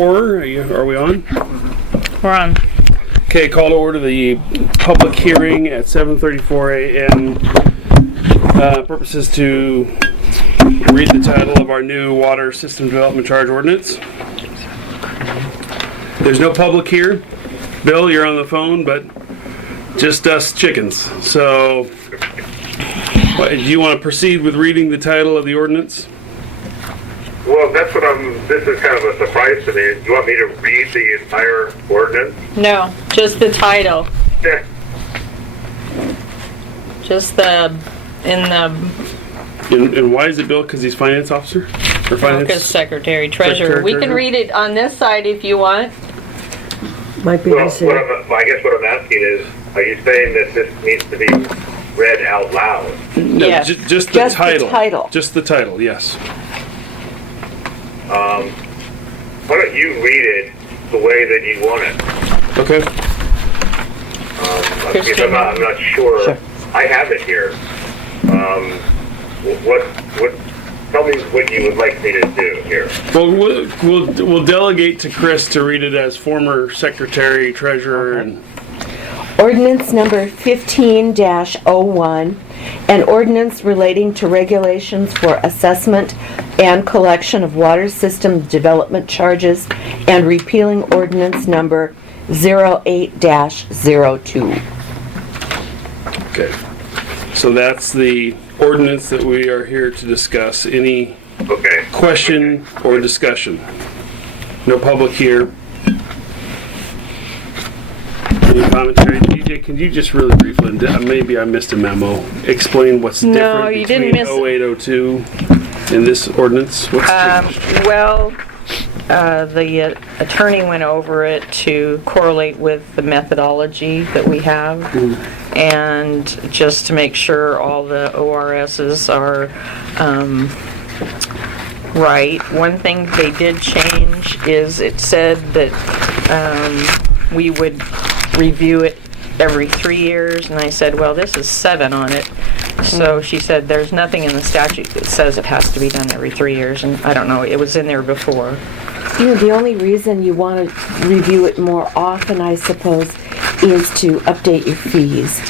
Are we on? We're on. Okay, call to order the public hearing at 7:34 a.m. Purpose is to read the title of our new water system development charge ordinance. There's no public here. Bill, you're on the phone, but just us chickens. So, do you want to proceed with reading the title of the ordinance? Well, that's what this is kind of a surprise to me. Do you want me to read the entire ordinance? No, just the title. Yeah. Just and why is it Bill? Because he's finance officer? Or finance? Secretary, treasurer. We can read it on this side if you want. Might be Well, easier. I guess what I'm asking is, are you saying that this needs to be read out loud? No, Yes. just the title. Just the title, yes. Why don't you read it the way that you want it? Okay. Because I'm not sure. I have it here. Tell me what you would like me to do here. Well, we'll delegate to Chris to read it as former secretary, treasurer, and Ordinance number 15-01, an ordinance relating to regulations for assessment and collection of water system development charges and repealing ordinance number 08-02. okay. So that's the ordinance that we are here to discuss. Any question or discussion? No public here. Any commentary? DJ, can you just really briefly, maybe I missed a memo, explain what's different you between didn't miss 0802 and this ordinance? What's changed? Well, the attorney went over it to correlate with the methodology that we have, and just to make sure all the ORSs are right. One thing they did change is it said that we would review it every 3 years, and I said, well, this is 7 on it. So she said, there's nothing in the statute that says it has to be done every 3 years, and I don't know, it was in there before. You know, the only reason you want to review it more often, I suppose, is to update your fees.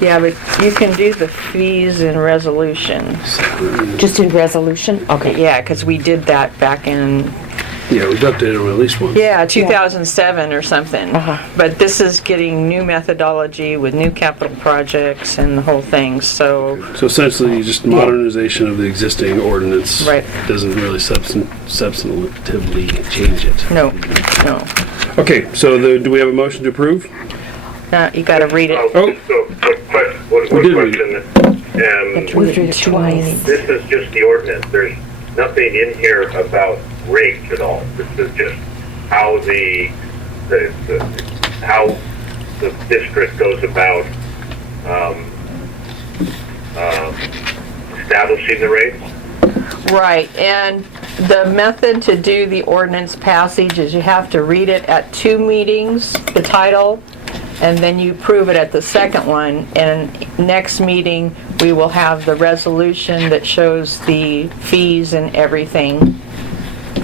Yeah, but you can do the fees in resolutions. Just in resolution? Okay. Yeah, because we did that back in, Yeah, we've updated them at least once. 2007 or something. But this is getting new methodology with new capital projects and the whole thing, so essentially just modernization of the existing ordinance. Right. Doesn't really substantively change it. no. Okay, so do we have a motion to approve? You got to read it. So, one We did read question. We've read it twice. This is just the ordinance. There's nothing in here about rates at all. This is just how how the district goes about establishing the rates. Right, and the method to do the ordinance passage is you have to read it at 2 meetings, the title, and then you prove it at the second one, and next meeting we will have the resolution that shows the fees and everything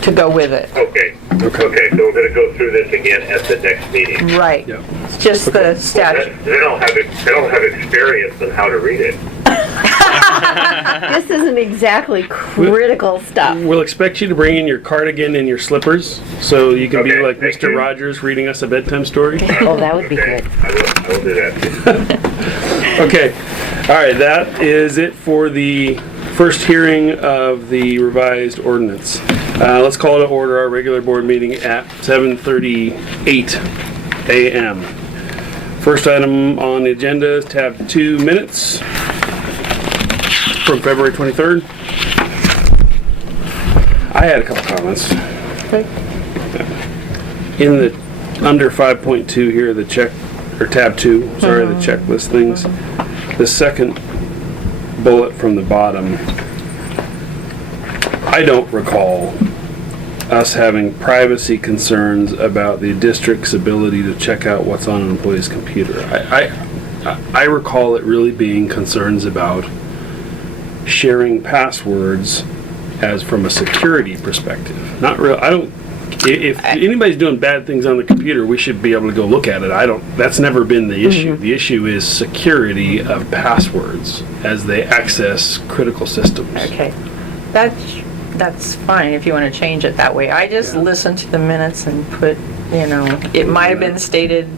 to go with it. Okay, so we're going to go through this again at the next meeting. Right, Yep. it's just the statute. They don't have experience on how to read it. This isn't exactly critical stuff. We'll expect you to bring in your cardigan and your slippers so you can be Okay, like thank Mr. you. Rogers reading us a bedtime story. Oh, that would be Okay, good. I will do that. Okay, all right, that is it for the first hearing of the revised ordinance. Let's call to order our regular board meeting at 7:38 a.m. First item on the agenda is tab 2 minutes from February 23rd. I had a couple comments. Okay. In the under 5.2 here, the check, or tab 2, sorry, the checklist things. The second bullet from the bottom, I don't recall us having privacy concerns about the district's ability to check out what's on an employee's computer. I recall it really being concerns about sharing passwords as from a security perspective. Not real. I don't If anybody's doing bad things on the computer, we should be able to go look at it. That's never been the issue. The issue is security of passwords as they access critical systems. Okay, that's fine if you want to change it that way. I just listened to the minutes and put, it might have been stated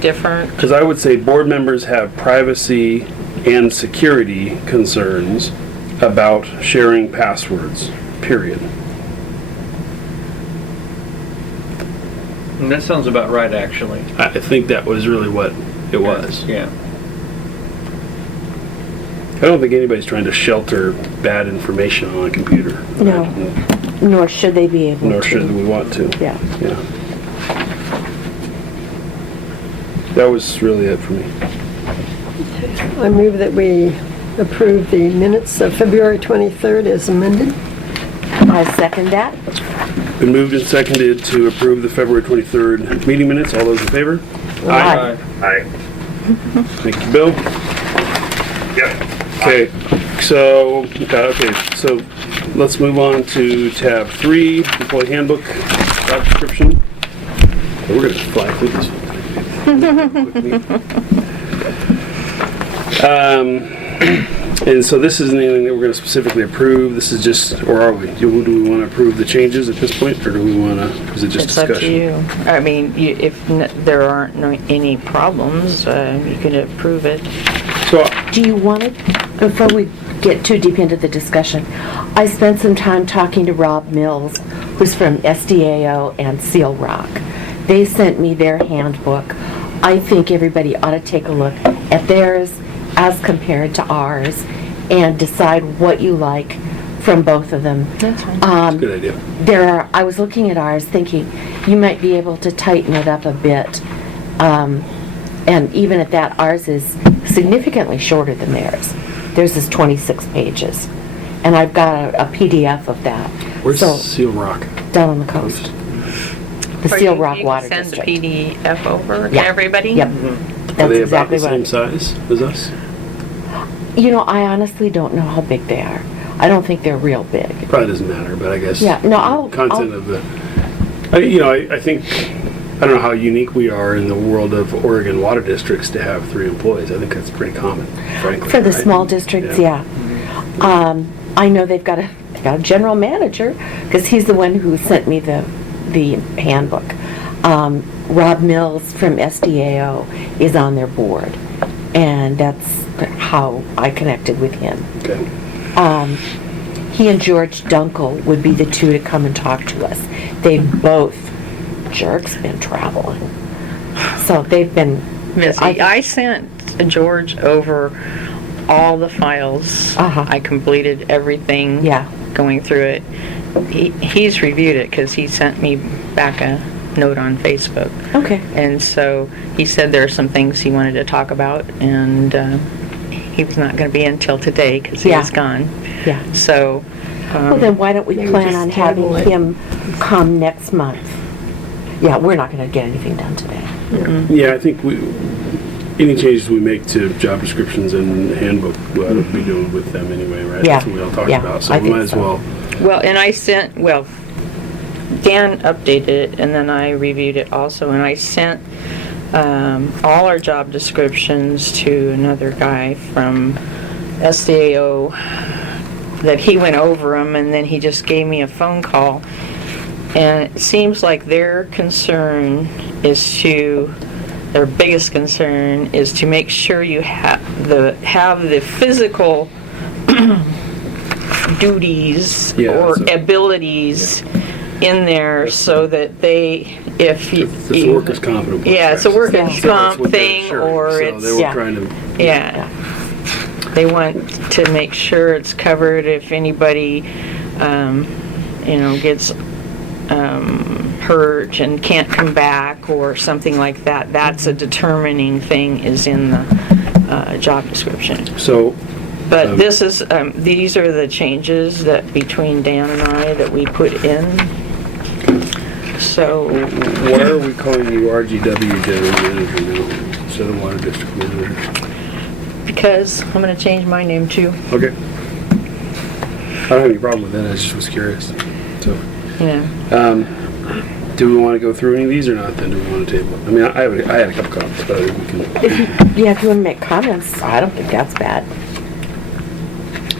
different. Because I would say board members have privacy and security concerns about sharing passwords, period. And that sounds about right, actually. I think that was really what it was. Yeah. I don't think anybody's trying to shelter bad information on a computer. No. Nor should they be able to. Nor should we want to. Yeah. Yeah. That was really it for me. I move that we approve the minutes of February 23rd as amended. I second that. Been moved and seconded to approve the February 23rd meeting minutes. All those in favor? Aye. Aye. Thank you, Bill. Yep. Okay, so let's move on to tab 3, employee handbook, job description. Okay, we're gonna fly through this one. And so this isn't anything that we're gonna specifically approve. This is just, or are we? Do we want to approve the changes at this point, or do we want to? Is it just It's discussion? up to you. I mean, if there aren't any problems, you can approve it. So Do you want to, before we get too deep into the discussion, I spent some time talking to Rob Mills, who's from SDAO and Seal Rock. They sent me their handbook. I think everybody ought to take a look at theirs as compared to ours and decide what you like from both of them. That's fine. good idea. I was looking at ours thinking you might be able to tighten it up a bit. And even at that, ours is significantly shorter than theirs. Theirs is 26 pages. And I've got a PDF of that. Where's So, Seal Rock? down on the coast. The Or Seal you- Rock you can Water send District. the PDF over to Yeah. everybody? Yep. Are That's they exactly about the what same size as us? I honestly don't know how big they are. I don't think they're real big. Probably doesn't matter, but I guess. Yeah, no, I'll- Content I'll- of the, I think, I don't know how unique we are in the world of Oregon water districts to have 3 employees. I think that's pretty common, frankly. For the right? small districts, yeah. I know they've got a general manager, because he's the one who sent me the handbook. Rob Mills from SDAO is on their board, and that's how I connected with him. Okay. He and George Dunkel would be the two to come and talk to us. They've both, jerks, been traveling. So they've been... Missy, I sent George over all the files. Uh-huh. I completed everything. Yeah. Going through it. He's reviewed it because he sent me back a note on Facebook. Okay. And so he said there are some things he wanted to talk about, and he was not going to be in until today because he Yeah. was gone. Yeah. So. Well, then why don't we maybe plan just on having table it. him come next month? Yeah, we're not going to get anything done today. Yeah, I think any changes we make to job descriptions and handbook, we ought to be doing with them anyway, right? Yeah. That's what we all talked Yeah, about, so I we think might as so. well. Well, and Dan updated it, and then I reviewed it also, and I sent all our job descriptions to another guy from SDAO that he went over them, and then he just gave me a phone call. And it seems like their biggest concern is to make sure you have the physical duties Yeah, or so- abilities in there so that It's a workers' comp. yeah, it's a workers' Yeah. So that's comp what they're thing, ensuring, or so it's, they were Yeah. trying to. yeah. They want to make sure it's covered if anybody, gets hurt and can't come back or something like that. That's a determining thing is in the job description. So, But these are the changes that between Dan and I that we put in. So, why are we calling you RGW General Manager now instead of Water District Manager? because I'm going to change my name too. Okay. I don't have any problem with that. I just was curious. So, Yeah. Do we want to go through any of these or not, then? Do we want to table it? I mean, I had a couple comments, but I think we can... Yeah, if you want to make comments, I don't think that's bad.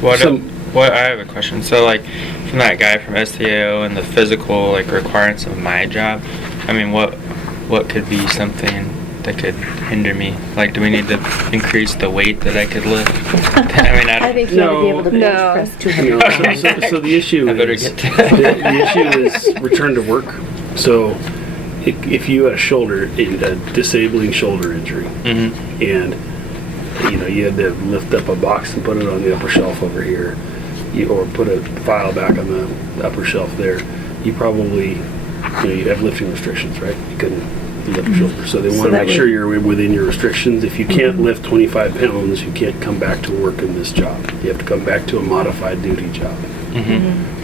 What I have a question. So, like, from that guy from STAO and the physical, like, requirements of my job, I mean, what could be something that could hinder me? Like, do we need to increase the weight that I could lift? I mean, I think you ought to be able to bench No. press You 200 pounds. know, so the issue I better is... get to the issue is return to work. So if you had a disabling shoulder injury, Mhm. and you had to lift up a box and put it on the upper shelf over here, or put a file back on the upper shelf there, you probably you have lifting restrictions, right? You couldn't lift your shoulder, so they want to that make sure would- you're within your restrictions. If you can't lift 25 pounds, you can't come back to work in this job. You have to come back to a modified duty job,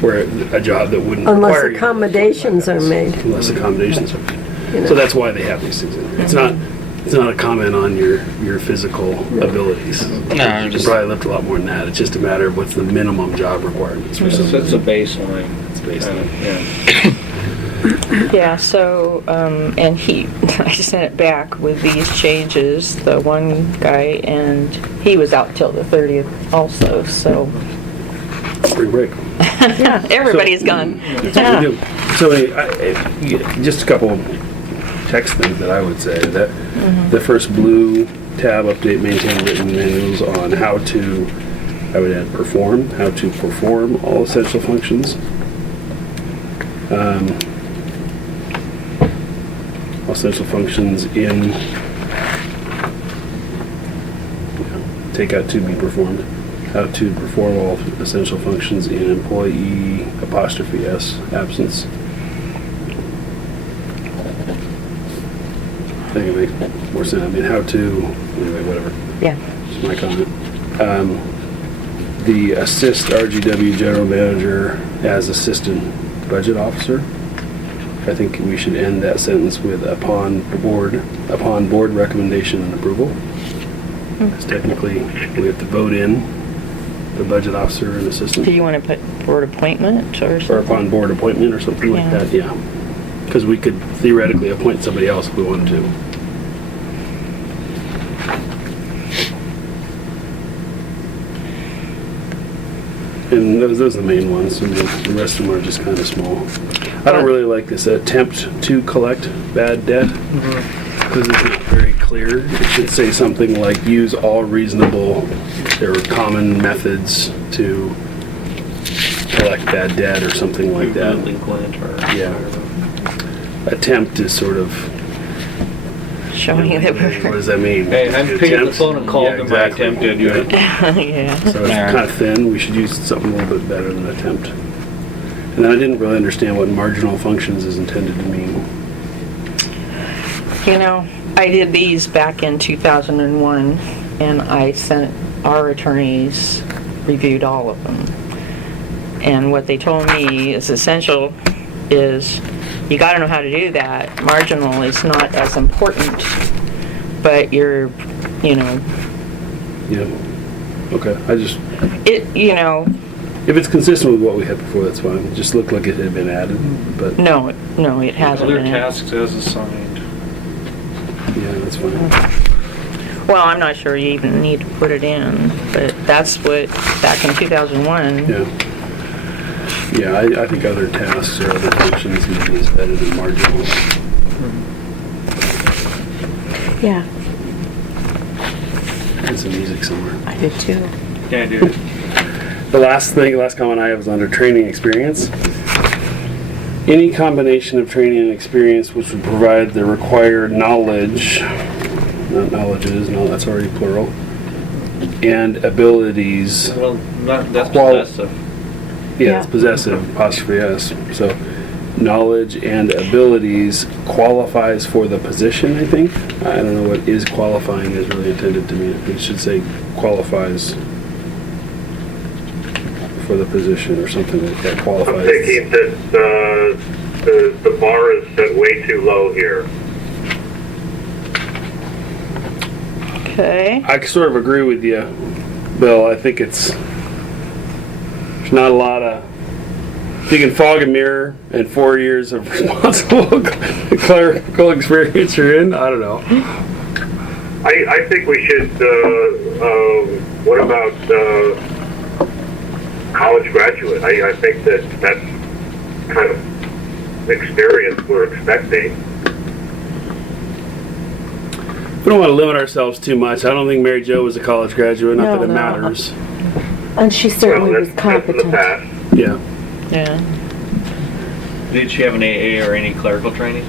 where a job that wouldn't Unless require you to lift 25 accommodations are pounds. made. Unless accommodations are made. You know. So that's why they have these things in there. It's not a comment on your physical abilities. No, You can just- probably lift a lot more than that. It's just a matter of what's the minimum job requirements for So something. it's a baseline. It's based on. Yeah. Yeah, so, and I sent it back with these changes, the one guy, and he was out till the 30th also, so Spring break. everybody's gone. That's what we do. So just a couple text things that I would say. That the first blue tab, update, maintain written manuals on how to, I would add how to perform all essential functions. All essential functions in, take out to be performed. How to perform all essential functions in employee '(S) absence. I think it makes more sense. I mean, how to, anyway, whatever. Yeah. Just my comment. The assist RGW general manager as assistant budget officer. I think we should end that sentence with upon board recommendation and approval. Because technically, we have to vote in the budget officer and assistant. Do you want to put board appointment or Or something? upon board appointment or something like Yeah. that, yeah. Because we could theoretically appoint somebody else if we wanted to. And those are the main ones, and the rest of them are just kind of small. I don't really like this attempt to collect bad debt, because it's not very clear. It should say something like, use all reasonable or common methods to collect bad debt, or something like that. Delinquent or Yeah. Attempt is sort of, Showing that what we're, does that mean? Hey, I'm picking up the Attempt? phone and calling Yeah, them my exactly. attempted, you know. yeah. So it's kind of thin. We should use something a little bit better than attempt. And then I didn't really understand what marginal functions is intended to mean. You know, I did these back in 2001, and I sent our attorneys, reviewed all of them. And what they told me is essential is you got to know how to do that. Marginal is not as important, but you're, Yeah. Okay. If it's consistent with what we had before, that's fine. It just looked like it had been added, but no, it hasn't Other been. tasks as assigned. yeah, that's fine. Well, I'm not sure you even need to put it in, but that's what, back in 2001. Yeah. Yeah, I think other tasks or other functions maybe is better than marginal. Yeah, And some music somewhere. I did too. Yeah, I do. The last comment I have is under training experience. Any combination of training and experience which would provide the required knowledge, not knowledges, no, that's already plural, and abilities. Well, that's Qual- possessive. Yeah, it's possessive, apostrophe S. So, knowledge and abilities qualifies for the position, I think. I don't know what is qualifying is really intended to mean. It should say qualifies for the position or something like that. I'm Qualifies. thinking that the bar is set way too low here. Okay. I sort of agree with you, Bill. I think there's not a lot of if you can fog a mirror and 4 years of responsible clerical experience you're in, I don't know. I think we should, what about college graduate? I think that's kind of experience we're expecting. We don't want to limit ourselves too much. I don't think Mary Jo was a college graduate, not No, that it no. matters. And she certainly was That's in the competent. past. Yeah. Yeah. Did she have an AA or any clerical training?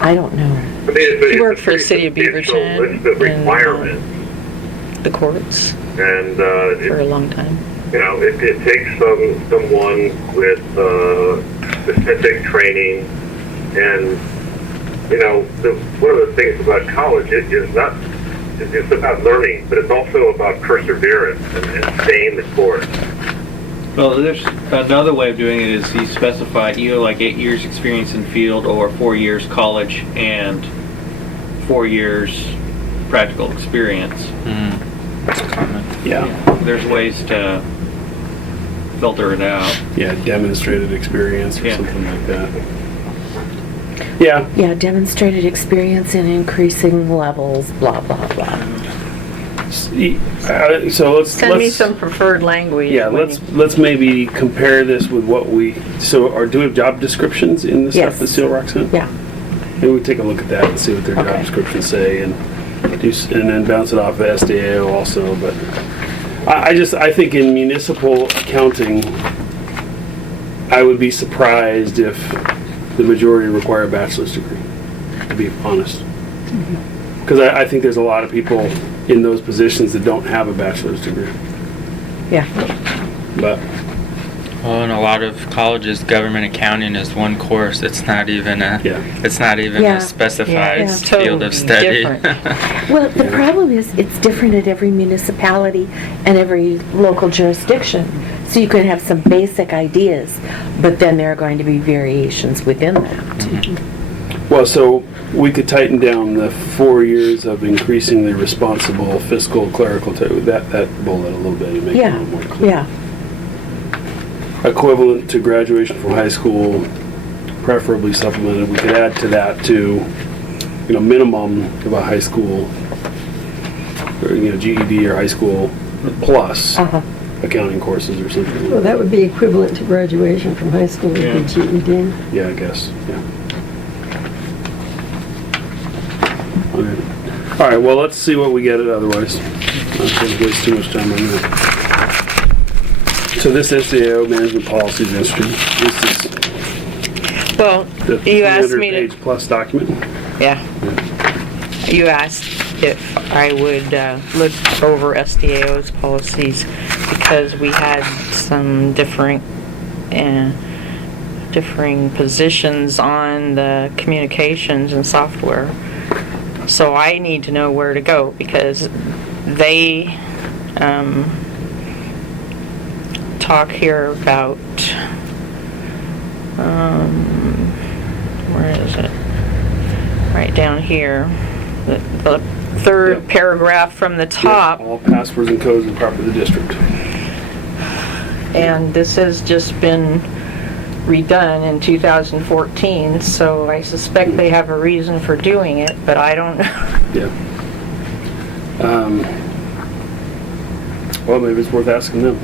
I don't know. I mean, it's She a worked for the pretty city of substantial Beaverton list of and, requirements, The courts and for a it, long time. you know, it takes someone with specific training, and you know, one of the things about college is it's about learning, but it's also about perseverance and staying the course. Well, there's another way of doing it is you specify either like 8 years experience in field or 4 years college and 4 years practical experience. That's common. Yeah. There's ways to filter it out. Yeah, demonstrated experience or Yeah. something like that. Yeah. Yeah, demonstrated experience in increasing levels, blah, blah, blah. So let's Send me some preferred language. Yeah, when let's maybe compare this with what we. So, do we have job descriptions in the Yes. stuff that Seal Rock sent? Yeah. Maybe we take a look at that and see what their job Okay. descriptions say, and and then bounce it off the SDAO also. But I think in municipal accounting, I would be surprised if the majority require a bachelor's degree. To be honest, because I think there's a lot of people in those positions that don't have a bachelor's degree. Yeah. But Well, in a lot of colleges, government accounting is one course. It's not even Yeah. a specified Yeah, it's field of totally study. different. Well, the problem is it's different at every municipality and every local jurisdiction. So you can have some basic ideas, but then there are going to be variations within that. well, so we could tighten down the 4 years of increasingly responsible fiscal clerical that bullet a little bit and make it a Yeah, little more clear. yeah. Equivalent to graduation from high school, preferably supplemented. We could add to that too, minimum of a high school, or GED or high school plus Uh-huh. accounting courses or something. Well, that would be equivalent to graduation from high school with Yeah. the GED. Yeah, I guess. Yeah. Okay. All right. Well, let's see what we get it otherwise. I'm not going to waste too much time on that. So this SDAO management policies instrument. This is Well, the you asked me 300-page plus document. yeah. You asked if I would look over SDAO's policies because we had some differing positions on the communications and software. So I need to know where to go because they talk here about where is it? Right down here. The third Yep. paragraph from the top. All passwords and codes are proper to the district. And this has just been redone in 2014, so I suspect they have a reason for doing it, but I don't know. Yeah. Well, maybe it's worth asking them.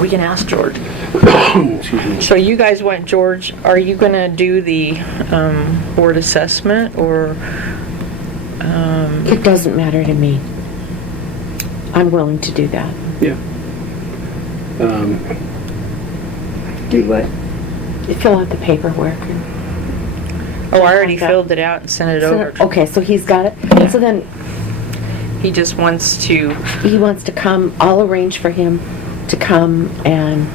We can ask George. Excuse me. So you guys went, George, are you gonna do the board assessment or? It doesn't matter to me. I'm willing to do that. Yeah. Do what? You fill out the paperwork. Oh, I already Okay. filled it out and sent it over. to- Okay, so he's got it. So then He just wants to, he wants to come, I'll arrange for him to come, and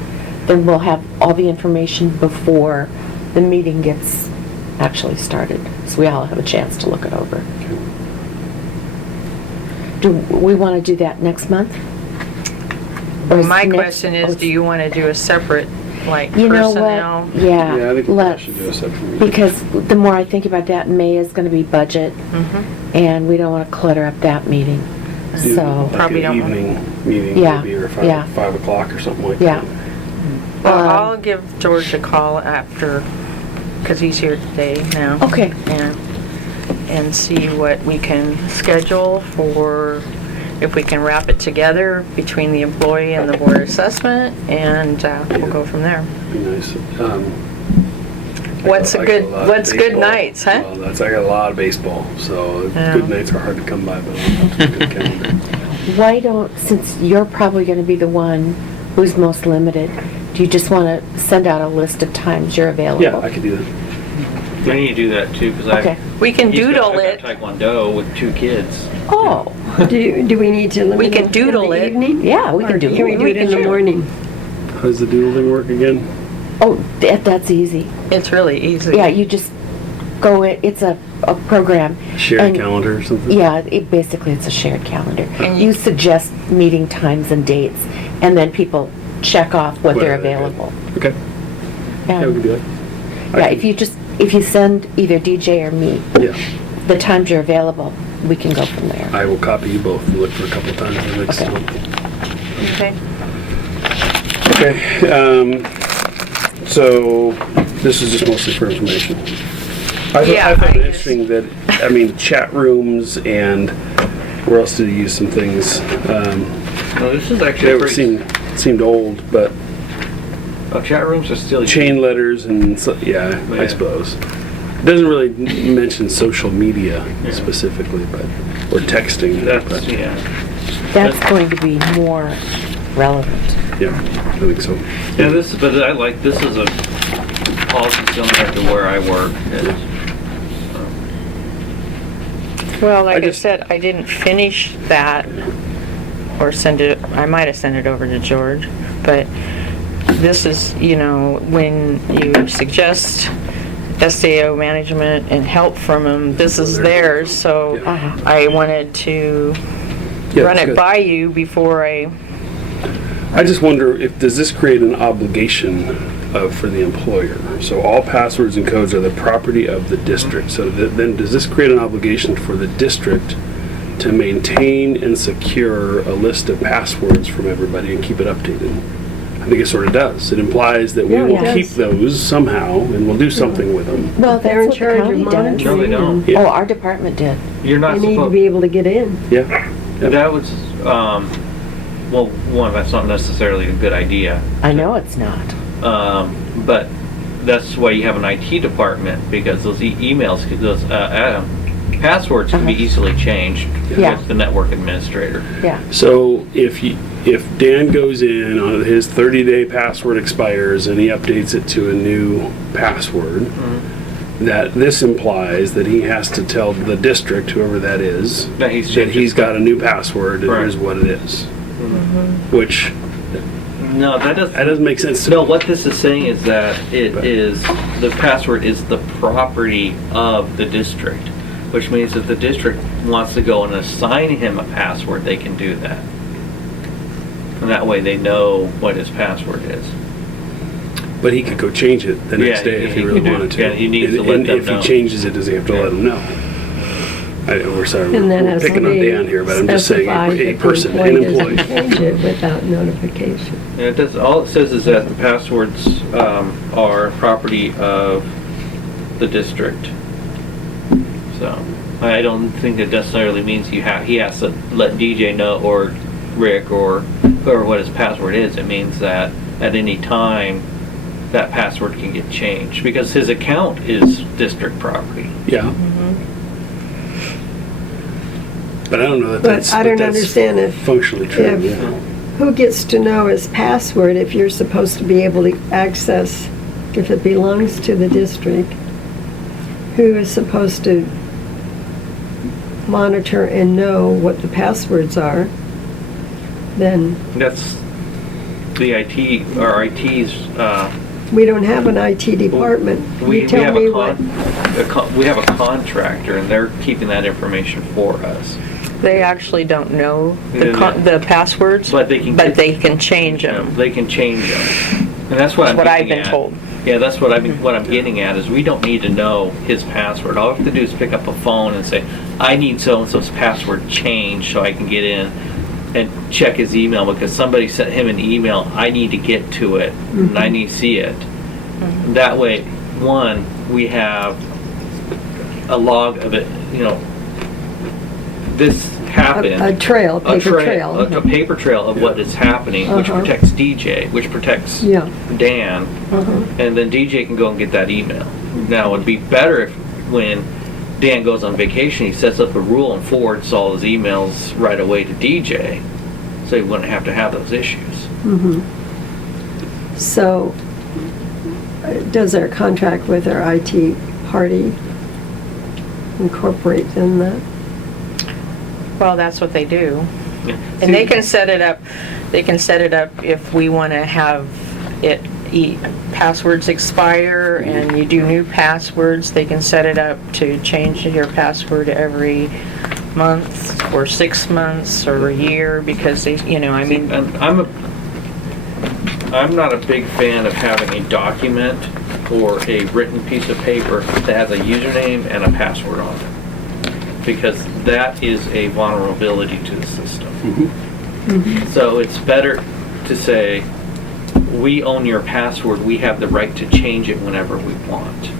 then we'll have all the information before the meeting gets actually started, so we all have a chance to look it over. Do we want to do that next month? Or is my next- question is, do you wanna do a separate, like, You know personnel? what? Yeah, Yeah, I think we let's, should do a separate meeting. because the more I think about that, May is going to be budget, Mhm. and we don't want to clutter up that meeting. Do So, like Probably an don't want- evening meeting, Yeah, maybe, or yeah. 5 o'clock or something like yeah, that. Well, I'll give George a call after, because he's here today now. Okay. And see what we can schedule for, if we can wrap it together between the employee and the board assessment, and we'll go from there. Be nice. What's I got a lot of what's good baseball. nights, huh? Well, I got a lot of baseball, so Yeah. good nights are hard to come by, but I'll have a good calendar. Why don't, since you're probably going to be the one who's most limited, do you just want to send out a list of times you're available? Yeah, I could do that. I need to do that too, because Okay. We can doodle it. I've got Taekwondo with 2 kids. Oh, Do we need to limit We can it doodle in the it. evening? yeah, we Or can do it. Can we do it in the morning? How does the doodle thing work again? Oh, that's easy. It's really easy. Yeah, you just go, it's a program. Shared and- calendar or something? Yeah, basically it's a shared calendar. And You suggest meeting times and dates, and then people check off what they're Whether they're good. available. Okay, yeah, we can do that. Yeah, if you send either DJ or me Yeah, the times you're available, we can go from there. I will copy you both and look for a couple of times in the next Okay. month. Okay. Okay, so this is just mostly for information. I Yeah, found I it just- interesting that, I mean, chat rooms and where else did he use some things? No, this is actually They pretty. seemed old, but Chat rooms are still. chain letters and, yeah, I Yeah. suppose. It doesn't really mention social media Yeah. specifically, but, or texting. That's, but, yeah. That's going to be more relevant. yeah, I think so. Yeah, but I like, this is a policy similar to where I work. Well, like I just- said, I didn't finish that or send it, I might have sent it over to George, but this is, when you suggest SAO management and help from them, this is theirs, so Uh-huh. I wanted to Yeah, run it's it good. by you before I, just wonder does this create an obligation for the employer? So all passwords and codes are the property of the district. So then does this create an obligation for the district to maintain and secure a list of passwords from everybody and keep it updated? I think it sort of does. It implies that we Yeah, it will does. keep those somehow and we'll do something with them. Well, They're in that's what the charge of county does. monitoring. No, they don't. Yeah. Oh, our department did. You're not They need to supposed. be able to get in. Yeah. That was, well, one, that's not necessarily a good idea. I know it's not. But that's why you have an IT department, because those emails, those passwords can be Uh-huh. easily changed Yeah. with the network administrator. Yeah. So if Dan goes in on his 30-day password expires and he updates it to a new password, that this implies that he has to tell the district, whoever that is, That he's that he's changed. got a new password and Right. here's what it is. Which, No, that that doesn't. doesn't make sense to No, me. what this is saying is that the password is the property of the district, which means if the district wants to go and assign him a password, they can do that. And that way they know what his password is. But he could go change it the next Yeah, day if he he really could do- wanted to. yeah, he needs to And- let and them if know. he changes it, does he have to let them know? We're sorry, And that we're has to picking on be Dan here, but I'm just saying specified a that the person, an employee employee. doesn't change it without notification. Yeah, it does, all it says is that the passwords are property of the district. So, I don't think that necessarily means he has to let DJ know, or Rick, or what his password is. It means that at any time, that password can get changed, because his account is district property. Yeah. But I don't know that But that's. I don't that's understand if, functionally true. if- Yeah. who gets to know his password if you're supposed to be able to access, if it belongs to the district? Who is supposed to monitor and know what the passwords are? Then That's the IT, our IT's, we don't have an IT department. we You tell have me a what. we have a contractor, and they're keeping that information for us. they actually don't know Yeah. the passwords, But they can change You know, them. they can change them. And that's what I'm That's what I've getting been at. told. Yeah, that's what I'm getting at, is we don't need to know his password. All we have to do is pick up a phone and say, I need so-and-so's password changed so I can get in. and check his email because somebody sent him an email. I need to get to it and I need to see it. That way, one, we have a log of it, this happened. A trail, paper trail. A paper trail of what is happening, which protects DJ, which protects Yeah. Dan, and then DJ can go and get that email. Now, it'd be better if when Dan goes on vacation, he sets up a rule and forwards all his emails right away to DJ, so he wouldn't have to have those issues. So, does our contract with our IT party incorporate in that? Well, that's what they do. Yeah. And they can set it up, if we want to have it, passwords expire and you do new passwords, they can set it up to change your password every month or 6 months or a year because they, I mean. And I'm not a big fan of having a document or a written piece of paper that has a username and a password on it. Because that is a vulnerability to the system. So it's better to say, we own your password, we have the right to change it whenever we want.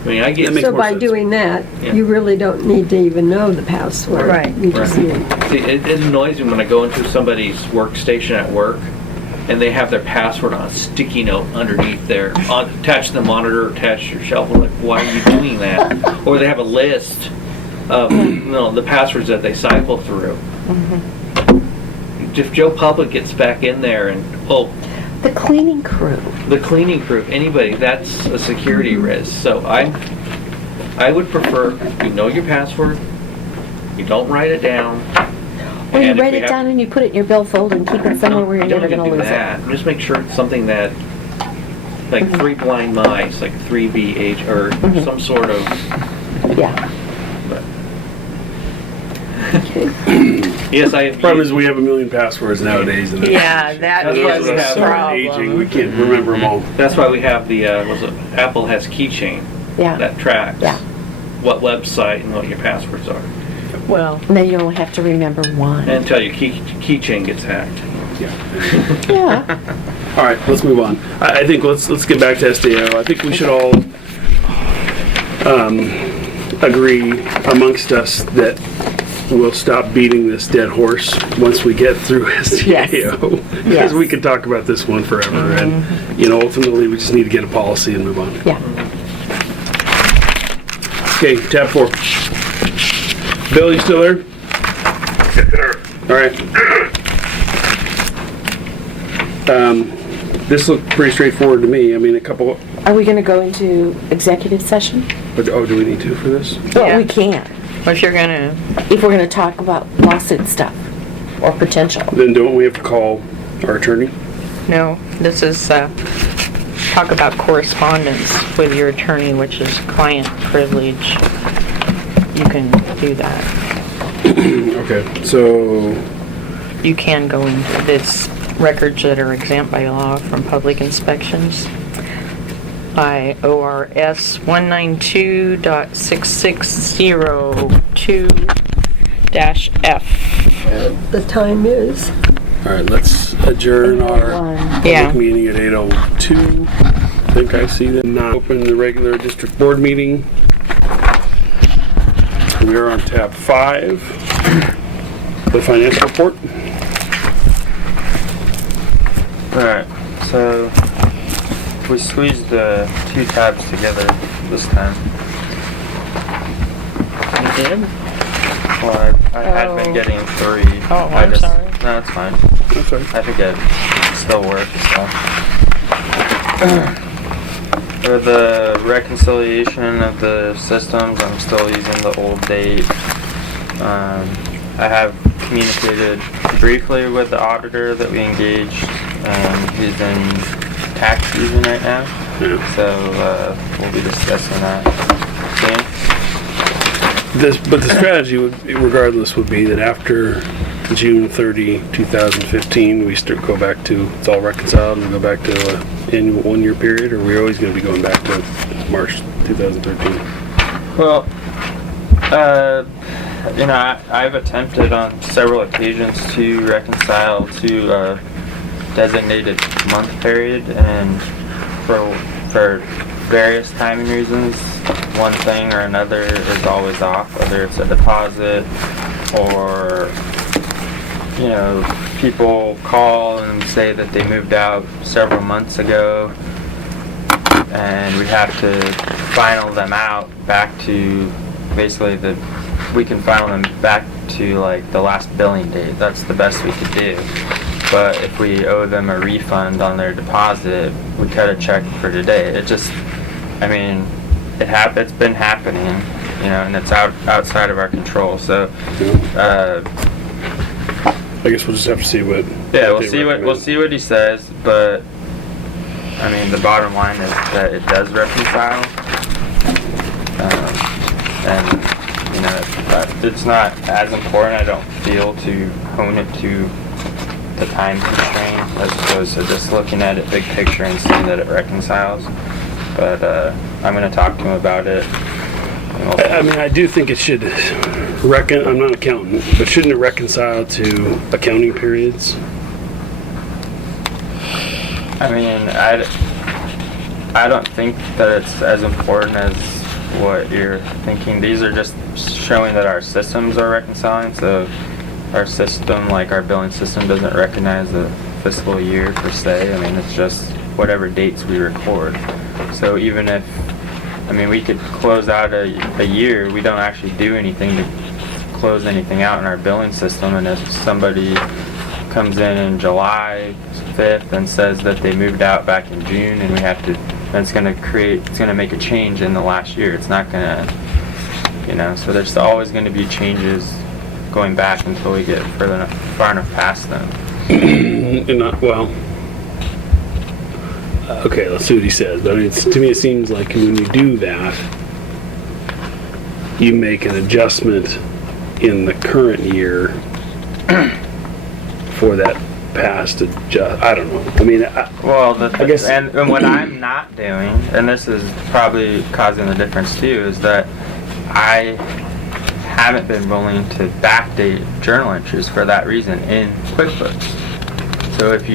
I mean, I get... So by doing that, you really don't need to even know the password. Right. You just need... See, it annoys me when I go into somebody's workstation at work and they have their password on a sticky note underneath there, attached to the monitor, attached to your shelf. I'm like, why are you doing that? Or they have a list of the passwords that they cycle through. If Joe Public gets back in there and, The cleaning crew. anybody, that's a security risk. So I would prefer you know your password, you don't write it down. Or you and if write we it have- down and you put it in your bill folder and keep it somewhere where you're never going to lose it. Just make sure it's something that, like Three Blind Mice, like 3BH, or some sort of. Yeah. But. Yes, I. The problem is we have a million passwords nowadays. And Yeah, that That's is why we the have aging, we problem. can't remember them all. That's why we have the Apple has Keychain Yeah. that tracks Yeah. what website and what your passwords are, Well, And then you only have to remember one. until your keychain gets hacked. Yeah. All right, let's move on. I think let's get back to SDO. I think we should all agree amongst us that we'll stop beating this dead horse once we get through SDAO. Because Yes. we could talk about this one forever. And, ultimately, we just need to get a policy and move on. Yeah. Okay, tab 4. Bill, you still there? Yes, sir. All right. This looked pretty straightforward to me. I mean, a couple. Are we going to go into executive session? Oh, do we need to for this? Well, Yeah. we can, if you're gonna, if we're going to talk about lawsuit stuff or potential. Then don't we have to call our attorney? no, this is, talk about correspondence with your attorney, which is client privilege. You can do that. Okay, so You can go into this records that are exempt by law from public inspections by ORS 192.6602-F. The time is, all right, let's adjourn our Yeah. public meeting at 8:02. I think I see them not open the regular district board meeting. We are on tab 5, the financial report. Alright, so we squeezed the 2 tabs together this time. You did? Well, I had been Oh. getting 3. Oh, I I'm sorry. No, it's fine. That's right. I think it still works, so. For the reconciliation of the systems, I'm still using the old date. I have communicated briefly with the auditor that we engaged. He's in tax season right now, Yeah. so we'll be discussing that soon. But the strategy, regardless, would be that after June 30, 2015, we go back to, it's all reconciled, and we go back to an annual 1-year period, or we're always going to be going back to March 2013? Well, You know, I've attempted on several occasions to reconcile to a designated month period, and for various timing reasons, one thing or another is always off, whether it's a deposit or, you know, people call and say that they moved out several months ago, and we have to final them out back to basically we can final them back to like the last billing date. That's the best we could do. But if we owe them a refund on their deposit, we cut a check for today. It just, I mean, it's been happening, you know, and it's outside of our control. So, I guess we'll just have to see what. yeah, what they recommend. we'll see what he says. But I mean, the bottom line is that it does reconcile, and you know, it's not as important, I don't feel, to hone it to the time constraint as opposed to just looking at it big picture and seeing that it reconciles. But I'm going to talk to him about it. I mean, I do think it should I'm not an accountant, but shouldn't it reconcile to accounting periods? I mean, I don't think that it's as important as what you're thinking. These are just showing that our systems are reconciling. So our system, like our billing system, doesn't recognize the fiscal year per se. I mean, it's just whatever dates we record. So even if, I mean, we could close out a year, we don't actually do anything to close anything out in our billing system. And if somebody comes in July 5th and says that they moved out back in June, and we have to, that's going to make a change in the last year. It's not going to, you know, so there's always going to be changes going back until we get far enough past them. Okay, let's see what he says. But I mean, to me, it seems like when you do that, you make an adjustment in the current year for that past adjust. I don't know. I mean, I guess, and what I'm not doing, and this is probably causing the difference too, is that I haven't been willing to backdate journal entries for that reason in QuickBooks. So if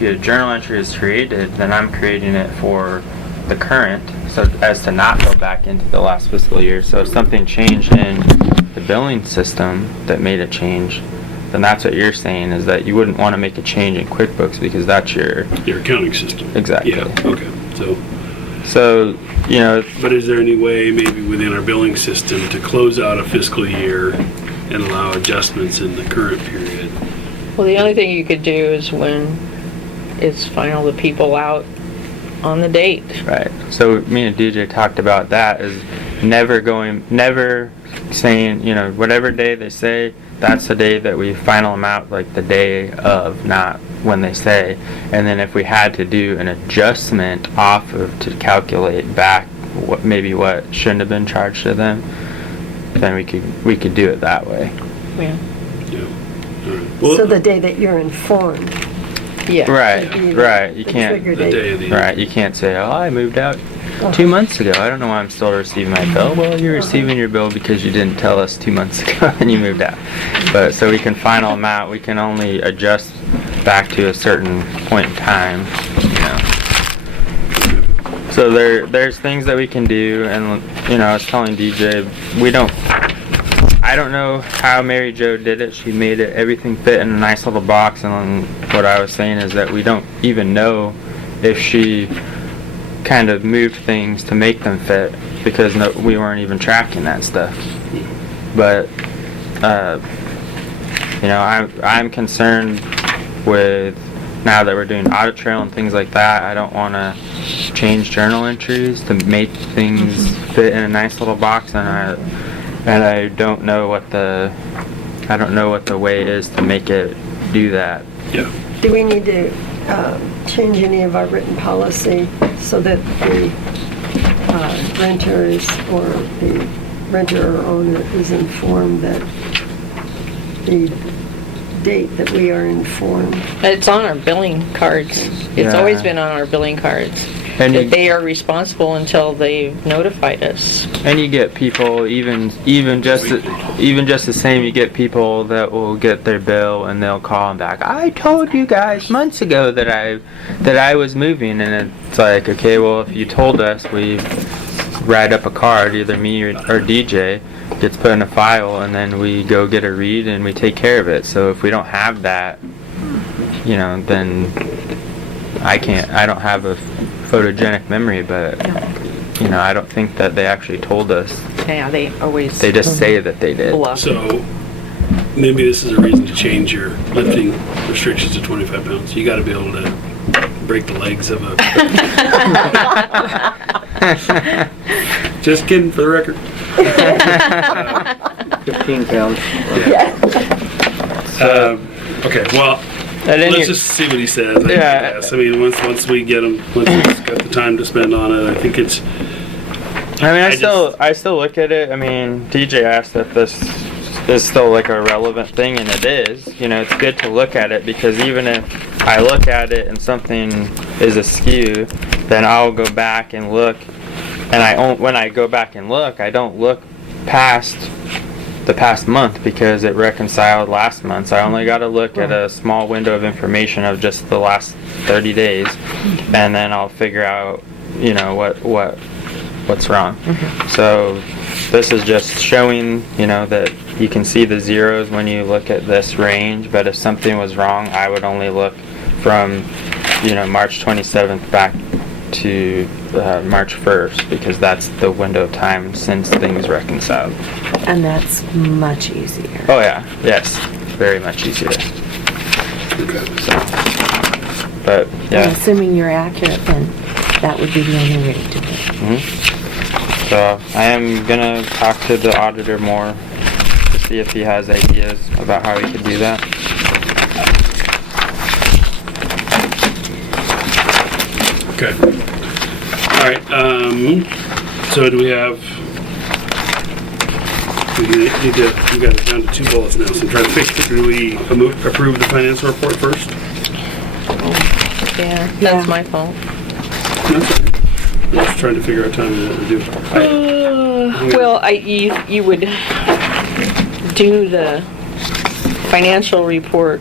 your journal entry is created, then I'm creating it for the current, so as to not go back into the last fiscal year. So if something changed in the billing system that made a change, then that's what you're saying, is that you wouldn't want to make a change in QuickBooks because that's your accounting system. Exactly. Yeah. Okay. So, you know. But is there any way, maybe within our billing system, to close out a fiscal year and allow adjustments in the current period? Well, the only thing you could do is when it's final the people out on the date. Right. So me and DJ talked about that, is never saying, you know, whatever day they say, that's the day that we final them out, like the day of, not when they say. And then if we had to do an adjustment off of to calculate back what shouldn't have been charged to them, then we could do it that way. Yeah. Well, So the day that you're informed. Yeah. Right. You the can't. trigger the date. day of the Right. You can't say, "Oh, I moved out 2 months ago. I don't know why I'm still receiving my bill." Well, you're receiving your bill because you didn't tell us 2 months ago and you moved out. But so we can final them out. We can only adjust back to a certain point in time. You know. So there's things that we can do, and you know, I was telling DJ, I don't know how Mary Jo did it. She made everything fit in a nice little box, and what I was saying is that we don't even know if she kind of moved things to make them fit, because we weren't even tracking that stuff. But you know, I'm concerned with, now that we're doing audit trail and things like that, I don't want to change journal entries to make things fit in a nice little box, and I don't know what the way is to make it do that. Yeah. Do we need to change any of our written policy so that the renters or the renter or owner is informed that the date that we are informed? It's on our billing cards. It's Yeah. always been on our billing cards. And that you, they are responsible until they've notified us. and you get people even just the same. You get people that will get their bill and they'll call them back. I told you guys months ago that I was moving, and it's like, okay, well, if you told us, we write up a card, either me or DJ gets put in a file, and then we go get a read and we take care of it. So if we don't have that, then I don't have a photogenic memory, but I don't think that they actually told us. Yeah, they always They just say that they did. bluff. So maybe this is a reason to change your lifting restrictions to 25 pounds. You got to be able to break the legs of a. Just kidding, for the record. 15 pounds. Okay, well, let's just see what he says. I guess. I mean, once we get him, once he's got the time to spend on it, I think it's. I mean, I still look at it. I mean, DJ asked if this is still like a relevant thing, and it is. It's good to look at it, because even if I look at it and something is askew, then I'll go back and look. And when I go back and look, I don't look past the past month because it reconciled last month. So I only got to look at a small window of information of just the last 30 days, and then I'll figure out, what's wrong. So this is just showing, that you can see the zeros when you look at this range, but if something was wrong, I would only look from, March 27th back to March 1st, because that's the window of time since things reconciled. And that's much easier. Oh yeah, yes, very much easier. Okay. But And yeah. assuming you're accurate, then that would be the only way to do it. So I am gonna talk to the auditor more to see if he has ideas about how he could do that. Okay. All right. So do we have? We got it down to 2 bullets now. So I'm trying to fix it. Do we approve the financial report first? Yeah, that's my fault. No, that's okay. I'm just trying to figure out time and what to do. Well, you would do the financial report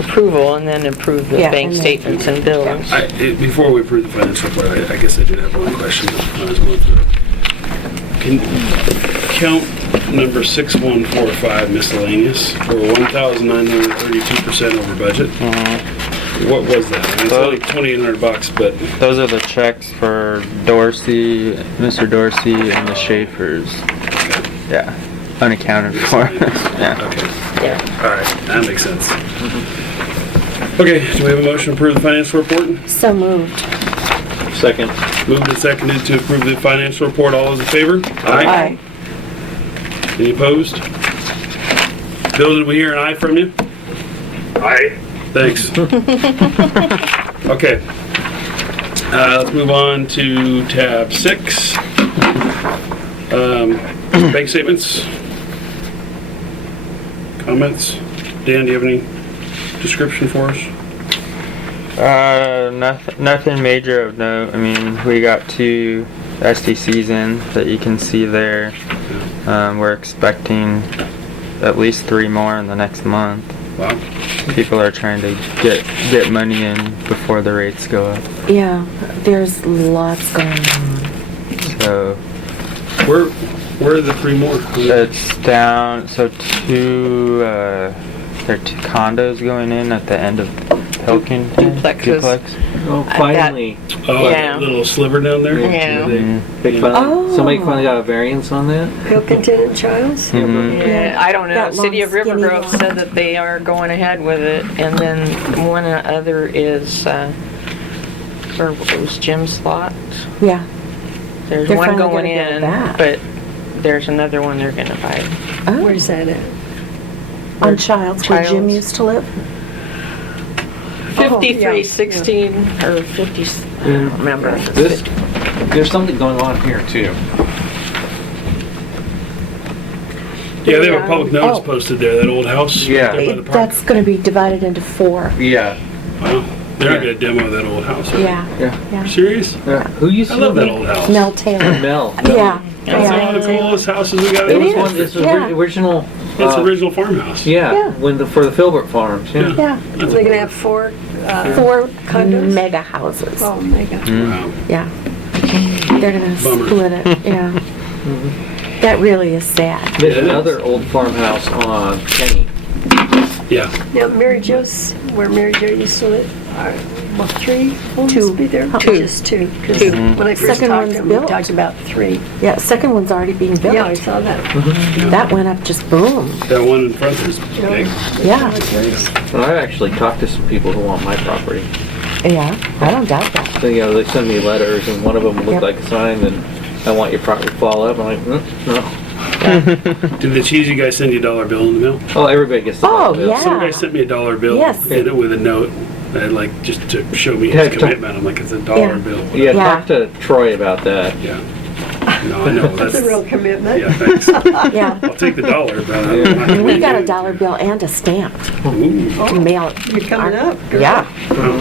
approval and then approve the Yeah, bank and then- statements and bills. Before we approve the financial report, I guess I did have one question. I was going through. Can count number 6145 miscellaneous for 1,932% over budget? What was that? I mean, it's only $2,800, but Those are the checks for Dorsey, Mr. Dorsey, and the Schaefers. Yeah, unaccounted for. Yeah. okay. Yeah. All right, that makes sense. Okay, do we have a motion to approve the financial report? So moved. Second. Moved and seconded to approve the financial report. All those in favor? Aye. Any opposed? Bill, did we hear an aye from you? Aye. Thanks. Okay. Let's move on to tab 6. Bank statements. Comments? Dan, do you have any description for us? Nothing major of note. I mean, we got 2 STCs in that you can see there. We're expecting at least 3 more in the next month. Wow. People are trying to get money in before the rates go up. Yeah, there's lots going on. So Where are the 3 more? it's down. So there are 2 condos going in at the end of Pilkington. Duplexes. Duplex. Oh, finally. Oh, Yeah. that little sliver down there? Yeah. Somebody finally got a variance on that? Pilkington and Childs? Yeah, I don't know. That City of long, skinny Rivergrove lot. said that they are going ahead with it, and then one other is, or it was Jim's lot. Yeah. There's They're one finally going gonna build in, that. but there's another one they're gonna buy. Oh, Where's that at? on Childs, where Jim Childs. used to live? 5316 or 50, I don't remember. if it's This, 50. there's something going on here too. Yeah, they have a public notice posted there, that old house. Yeah. There by the park. That's gonna be divided into 4. Yeah. Wow. They're not gonna demo that old house, are they? Yeah, Yeah. yeah. Serious? Yeah. Who used I to love that live old house. Mel Taylor. Mel. Yeah, That's yeah. one of the coolest houses we got. It was is, one. It's yeah. original. It's original farmhouse. Yeah. Yeah. When for the Filbert Farms. Yeah. Yeah, They're going to have 4 4 condos? mega houses. Oh, mega. Wow. Yeah. They're gonna Bummer. split it, yeah. That really is sad. There's It is. another old farmhouse on Kenny. Yeah. Now, Mary Jo's, where Mary Jo used to live, are 3 homes Two. be there? Two. Just 2. Because Two. when I first Second talked one's to him, we built. talked about 3. Yeah, second one's already being built. Yeah, I saw that. That went up just boom. That one in front is big. Yeah, And I actually talked to some people who want my property. yeah, I don't doubt that. So, they send me letters, and one of them looked Yep. like a sign, and I want your property to fall up. I'm like, no. Did the cheesy guy send you a $1 bill in the mail? Oh, everybody gets the Oh, bill. yeah. Some guy sent me a $1 bill Yes. and it with a note, like just to show me Yeah, his commitment. I'm like, it's a $1 Yeah. bill. Yeah, Yeah. talk to Troy about that. Yeah. No, I know. That's a real commitment. Yeah, thanks. Yeah. I'll take the $1, but I'm not And we gonna got do a it. $1 bill and a stamp Ooh. to mail. You're coming up, girl. Yeah,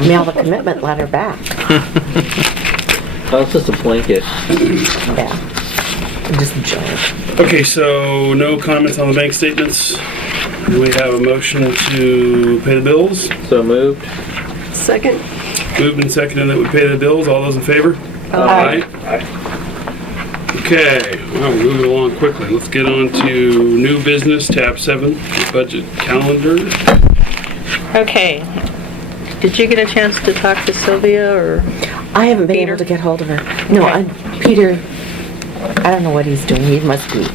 mail the commitment letter back. Oh, it's just a blanket. Yeah. Just a joke. Okay, so no comments on the bank statements. Do we have a motion to pay the bills? So moved. Second? Moved and seconded that we pay the bills. All those in favor? Aye. Okay, well, we're moving along quickly. Let's get on to new business, tab 7, budget calendar. Okay. Did you get a chance to talk to Sylvia or? I haven't been Peter? able to get hold of her. No, Peter, I don't know what he's doing. He must be.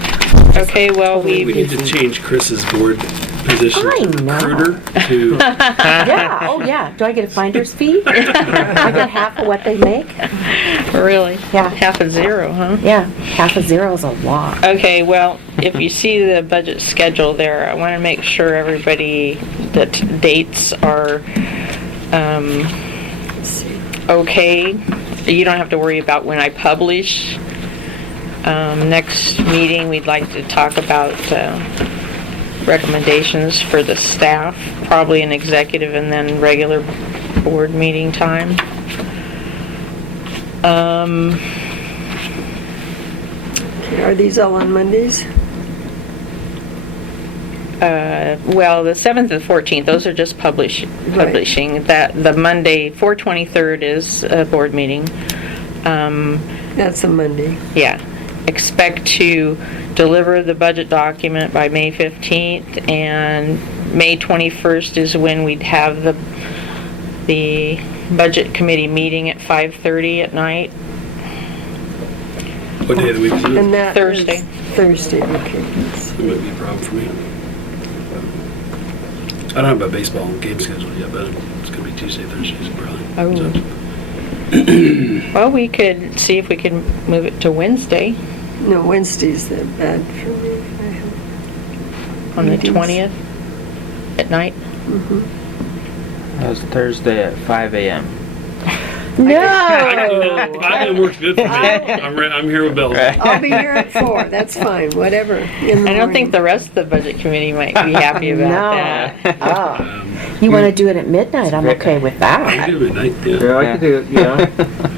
Okay, well, We need to change Chris's board position I to know. recruiter to, Yeah, oh yeah. Do I get a finder's fee? I get half of what they make? Really? Yeah. Half a zero, huh? Yeah, half a zero is a lot. Okay, well, if you see the budget schedule there, I want to make sure everybody, that dates are okay. You don't have to worry about when I publish. Next meeting, we'd like to talk about recommendations for the staff, probably an executive and then regular board meeting time. Okay, are these all on Mondays? Well, the 7th and 14th, those are just publishing. That, the Monday, 4/23rd is a board meeting. That's a Monday. Yeah. Expect to deliver the budget document by May 15th, and May 21st is when we'd have the budget committee meeting at 5:30 at night. what day of the week is it? And that is Thursday. Thursday, okay. That might be a problem for me. I don't have a baseball game schedule yet, but it's gonna be Tuesday, Thursdays probably. Oh. So, Well, we could see if we can move it to Wednesday No, Wednesday's that bad for me. on the Meetings. 20th at night. That was Thursday at 5 a.m. I can do that. 5 a.m. works good for me. I'm here with Bill. I'll be here at 4, that's fine, whatever. I don't think the rest of the budget committee might be happy about that. Oh, Um, you want to do it at midnight? I'm okay with I that. can do midnight, yeah. Yeah, I could do it. Yeah.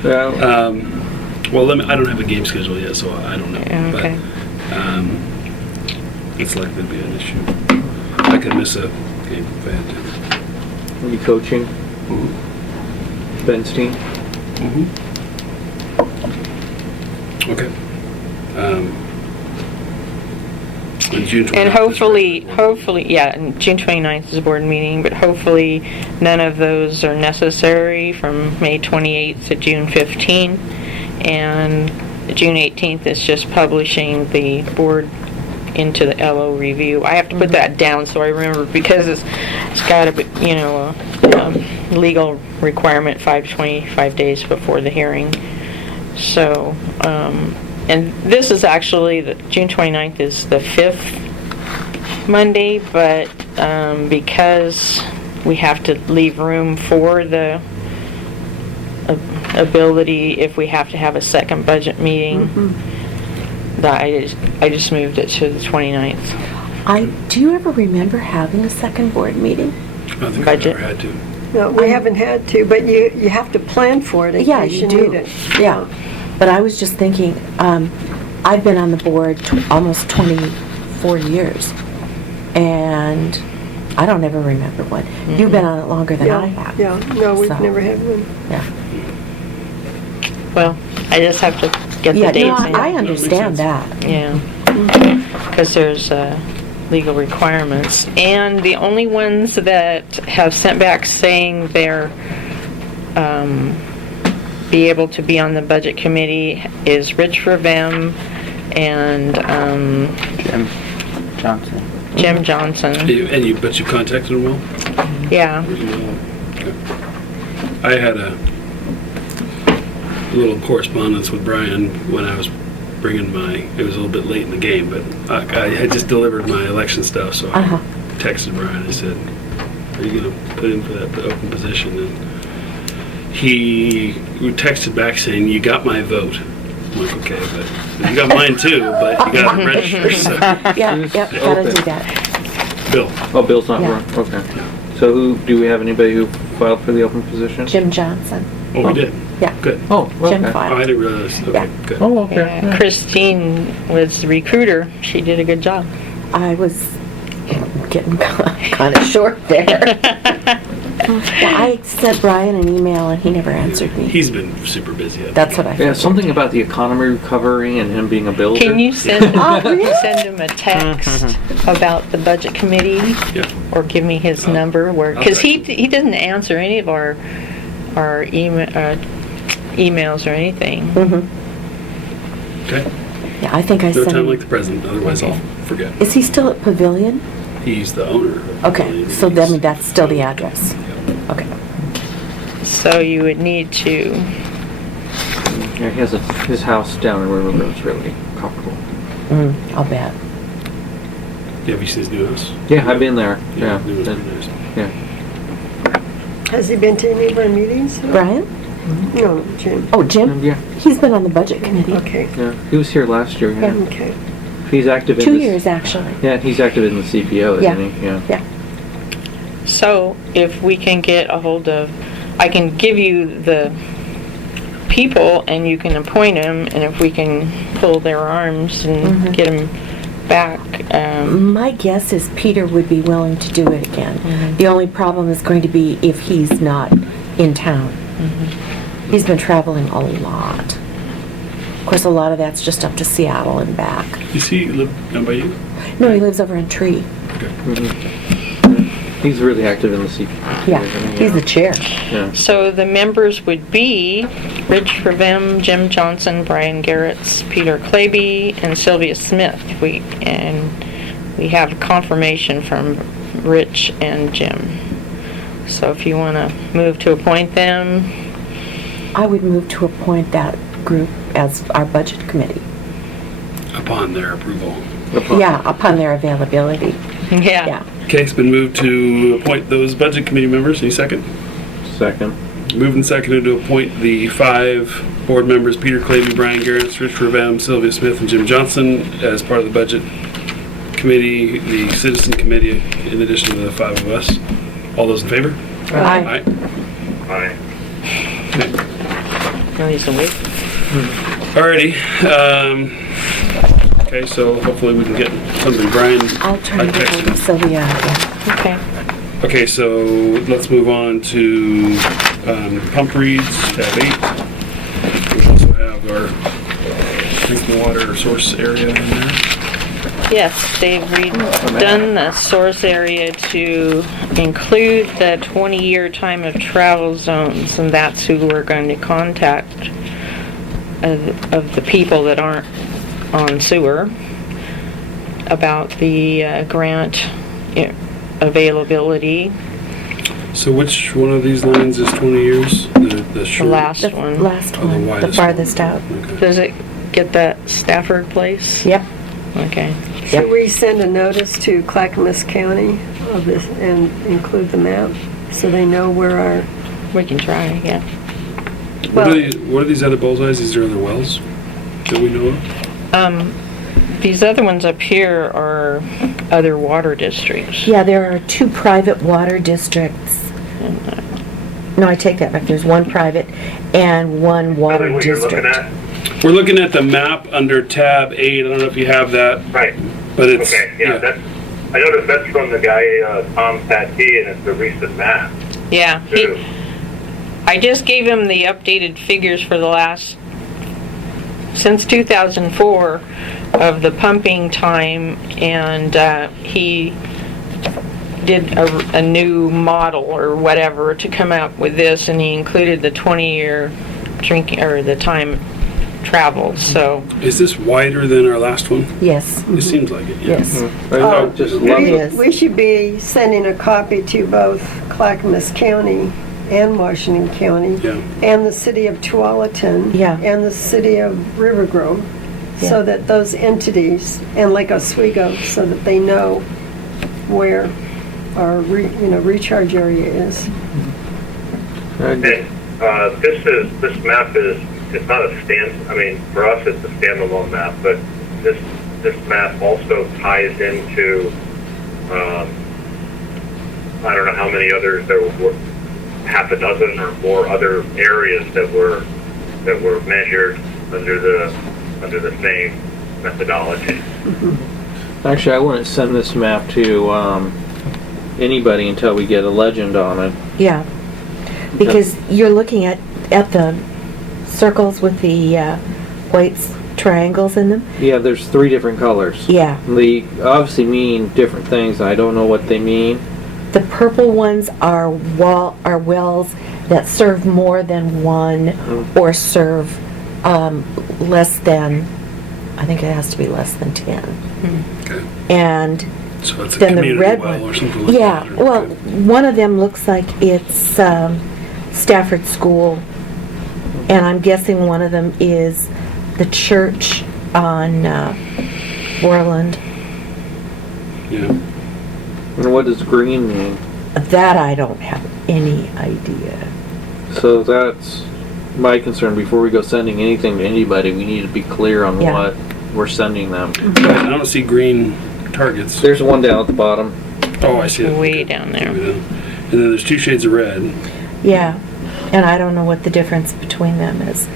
Yeah. Well, I don't have a game schedule yet, so I don't know. Yeah, okay. But, it's likely to be an issue. I could miss a game if I had to. Are you coaching? Ben's team? Okay. On June 29th. And hopefully, yeah, and June 29th is a board meeting, but hopefully none of those are necessary from May 28th to June 15th. And June 18th is just publishing the board into the LO review. I have to put that down so I remember, because it's got to be, legal requirement 25 days before the hearing. So, and this is actually, June 29th is the 5th Monday, but because we have to leave room for the ability, if we have to have a second budget meeting, that I just moved it to the 29th. Do you ever remember having a second board meeting? I don't think Budget. I've ever had to. No, we haven't had to, but you have to plan for it in Yeah, case you you do. need it. Yeah. But I was just thinking, I've been on the board almost 24 years, and I don't ever remember one. You've been on it longer than I have. Yeah, no, we've So, never had one. Yeah. Well, I just have to get the Yeah, no, dates in. I understand that. Yeah, because there's legal requirements. And the only ones that have sent back saying they're be able to be on the budget committee is Rich Revem and Jim Johnson. Jim Johnson. But you contacted them all? Yeah, Okay. I had a little correspondence with Brian when I was bringing it was a little bit late in the game, but I had just delivered my election stuff, so I texted Brian. I said, are you going to put in for that open position? And he texted back saying, you got my vote. I'm like, okay, but you got mine too, but you got to register. So, Yeah, gotta do that. Bill. Oh, Bill's not Yeah. wrong, okay. So do we have anybody who filed for the open position? Jim Johnson. Oh, we did? Yeah. Good. Oh, Jim okay. Oh, I filed. didn't realize. Okay, Yeah. good. Oh, okay. yeah. Christine was the recruiter. She did a good job. I was getting kind of short there. Yeah, I sent Brian an email and he never answered me. He's been super busy. That's what I Yeah, figured. something about the economy recovering and him being a builder. Can you send Oh, really? send him a text about the budget committee? Yeah. Or give me his number, because he doesn't answer any of our emails or anything. Okay. Yeah, I think I No sent time him. like the present, otherwise Okay. I'll forget. Is he still at Pavilion? He's the owner. Okay, so then that's still the address. Okay. So you would need to, Yeah, he has his house down in Rivergrove is really comfortable. I'll bet. Yeah, have you seen his new house? Yeah, I've been there. Yeah. It was pretty nice. Yeah. Has he been to any of our meetings? Brian? No, Jim. Oh, Jim? Yeah. He's been on the budget committee. Okay, Yeah. He was here last year. Yeah. okay. He's active in 2 this- years, actually. Yeah, he's active in the CPO, Yeah. isn't he? Yeah. Yeah. so if we can get a hold of, I can give you the people and you can appoint them, and if we can pull their arms and get them back, My guess is Peter would be willing to do it again. The only problem is going to be if he's not in town. He's been traveling a lot. Of course, a lot of that's just up to Seattle and back. You see, he live down by you? No, he lives over in Tree. He's really active in the CPO. Yeah, he's the chair. Yeah. so the members would be Rich Revem, Jim Johnson, Brian Garretts, Peter Claby, and Sylvia Smith. We have confirmation from Rich and Jim. So if you want to move to appoint them, I would move to appoint that group as our budget committee. Upon their approval. Yeah, upon their availability. Yeah. Okay, it's been moved to appoint those budget committee members. Any second? Second. Moved and seconded to appoint the 5 board members, Peter Claby, Brian Garretts, Rich Revem, Sylvia Smith, and Jim Johnson, as part of the budget committee, the citizen committee, in addition to the 5 of us. All those in favor? Aye. Aye. Okay. no, he's awake. Alrighty. Okay, so hopefully we can get something. Brian, I'll turn I it over texted to him. Sylvia. Yeah. Okay. Okay, so let's move on to pump reads, tab 8. We also have our drinking water source area in there. Yes, they've redone the source area to include the 20-year time of travel zones, and that's who we're going to contact of the people that aren't on sewer about the grant availability. So which one of these lines is 20 years? The The short? last The one. last Oh, the one, the widest farthest one. out. Okay. Does it get that Stafford place? Yep. Okay. Should we send a notice to Clackamas County of this and include the map so they know where our, We can try, yeah. What are these other bullseyes? These are other wells that we know of? These other ones up here are other water districts. Yeah, there are 2 private water districts no, I take that back. There's one private and one water Really what you're looking district. at? We're looking at the map under tab 8. I don't know if you have that, Right. but it's, Okay, yeah, that's, I noticed that's from the guy, Tom Pattee, and it's a recent map, Yeah, too. I just gave him the updated figures for the last, since 2004, of the pumping time, and he did a new model or whatever to come out with this, and he included the 20-year drinking, or the time traveled, so. is this wider than our last one? Yes, It seems like it, yeah. yes. I just love It it. is. We should be sending a copy to both Clackamas County and Washington County, Yeah. and the city of Tualatin, Yeah. and the city of Rivergrove, Yeah. so that those entities, and Lake Oswego, so that they know where our recharge area is. And, this map is, it's not a I mean, for us, it's a standalone map, but this map also ties into, I don't know how many others, there were half a dozen or more other areas that were measured under the same methodology. Actually, I wouldn't send this map to anybody until we get a legend on it. Yeah, because you're looking at the circles with the white triangles in them. Yeah, there's 3 different colors. Yeah, They obviously mean different things. I don't know what they mean. the purple ones are wells that serve more than one or serve less than, I think it has to be less than 10. Okay. And So it's a then the community red well one. or something like Yeah, that? or- well, one of them looks like it's Stafford School, and I'm guessing one of them is the church on Borland. Yeah. And what does green mean? That I don't have any idea. So that's my concern. Before we go sending anything to anybody, we need to be clear on Yeah. what we're sending them. I don't see green targets. There's one down at the bottom. Oh, I see it. Way down there. And then there's 2 shades of red. Yeah, and I don't know what the difference between them is.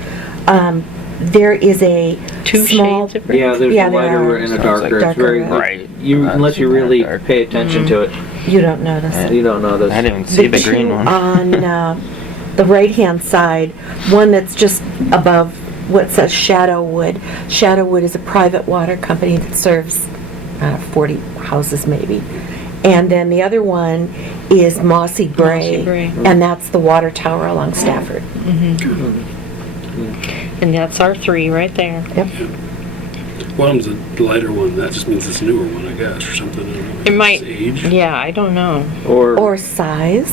There is a Two small, shades of red? Yeah, there's Yeah, a there lighter are. and a Sounds like darker. It's darker very red. Right. unless you really Dark. pay attention to it, you don't notice. you don't notice. I didn't even see the green two one. on the right-hand side, one that's just above what says Shadowwood. Shadowwood is a private water company that serves 40 houses maybe. And then the other one is Mossy Bray, Mossy Bray. and that's the water tower along Stafford. And that's our 3 right there. Yep. One of them's the lighter one. That just means it's a newer one, I guess, or something. I don't know. It might, It's age. yeah, I don't know. Or size.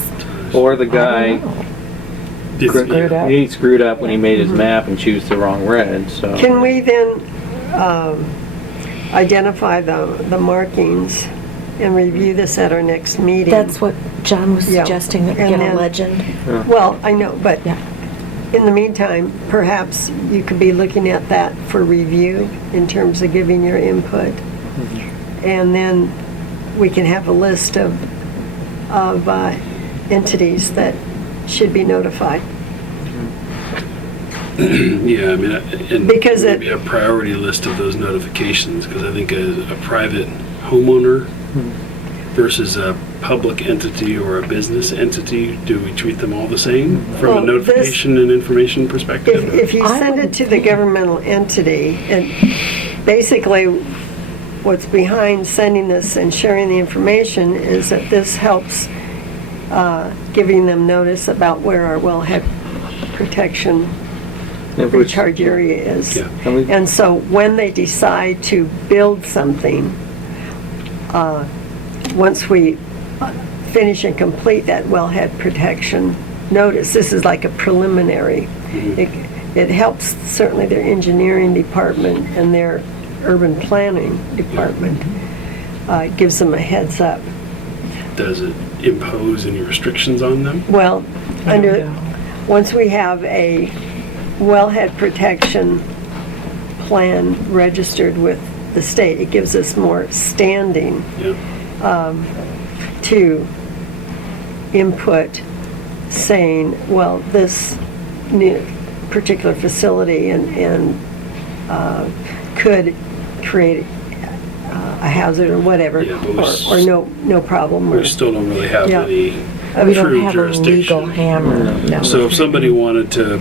Or the I guy, don't know. It's- Screwed up. he screwed up when he made his map and chose the wrong red, so. Can we then identify the markings and review this at our next meeting? That's what John was Yeah. suggesting, that we And get a then- legend. Well, I know, but Yeah. in the meantime, perhaps you could be looking at that for review in terms of giving your input. And then we can have a list of entities that should be notified. Yeah, I mean, and Because maybe a priority list of those notifications, because I think a private homeowner versus a public entity or a business entity, do we treat them all the same from Well, a notification and information perspective? If you I send it would to the governmental entity, and basically what's behind sending this and sharing the information is that this helps giving them notice about where our wellhead protection Which- recharge area is. Yeah. And we- And so when they decide to build something, once we finish and complete that wellhead protection notice, this is like a preliminary. It helps certainly their engineering department and their urban planning department. It gives them a heads up. Does it impose any restrictions on them? Well, once we have a wellhead protection plan registered with the state, it gives us more standing Yeah. to input saying, well, this new particular facility and could create a hazard or whatever, Yeah, but or no problem. We still don't really have Yeah. any We don't true have a legal jurisdiction. hammer, no. So if somebody wanted to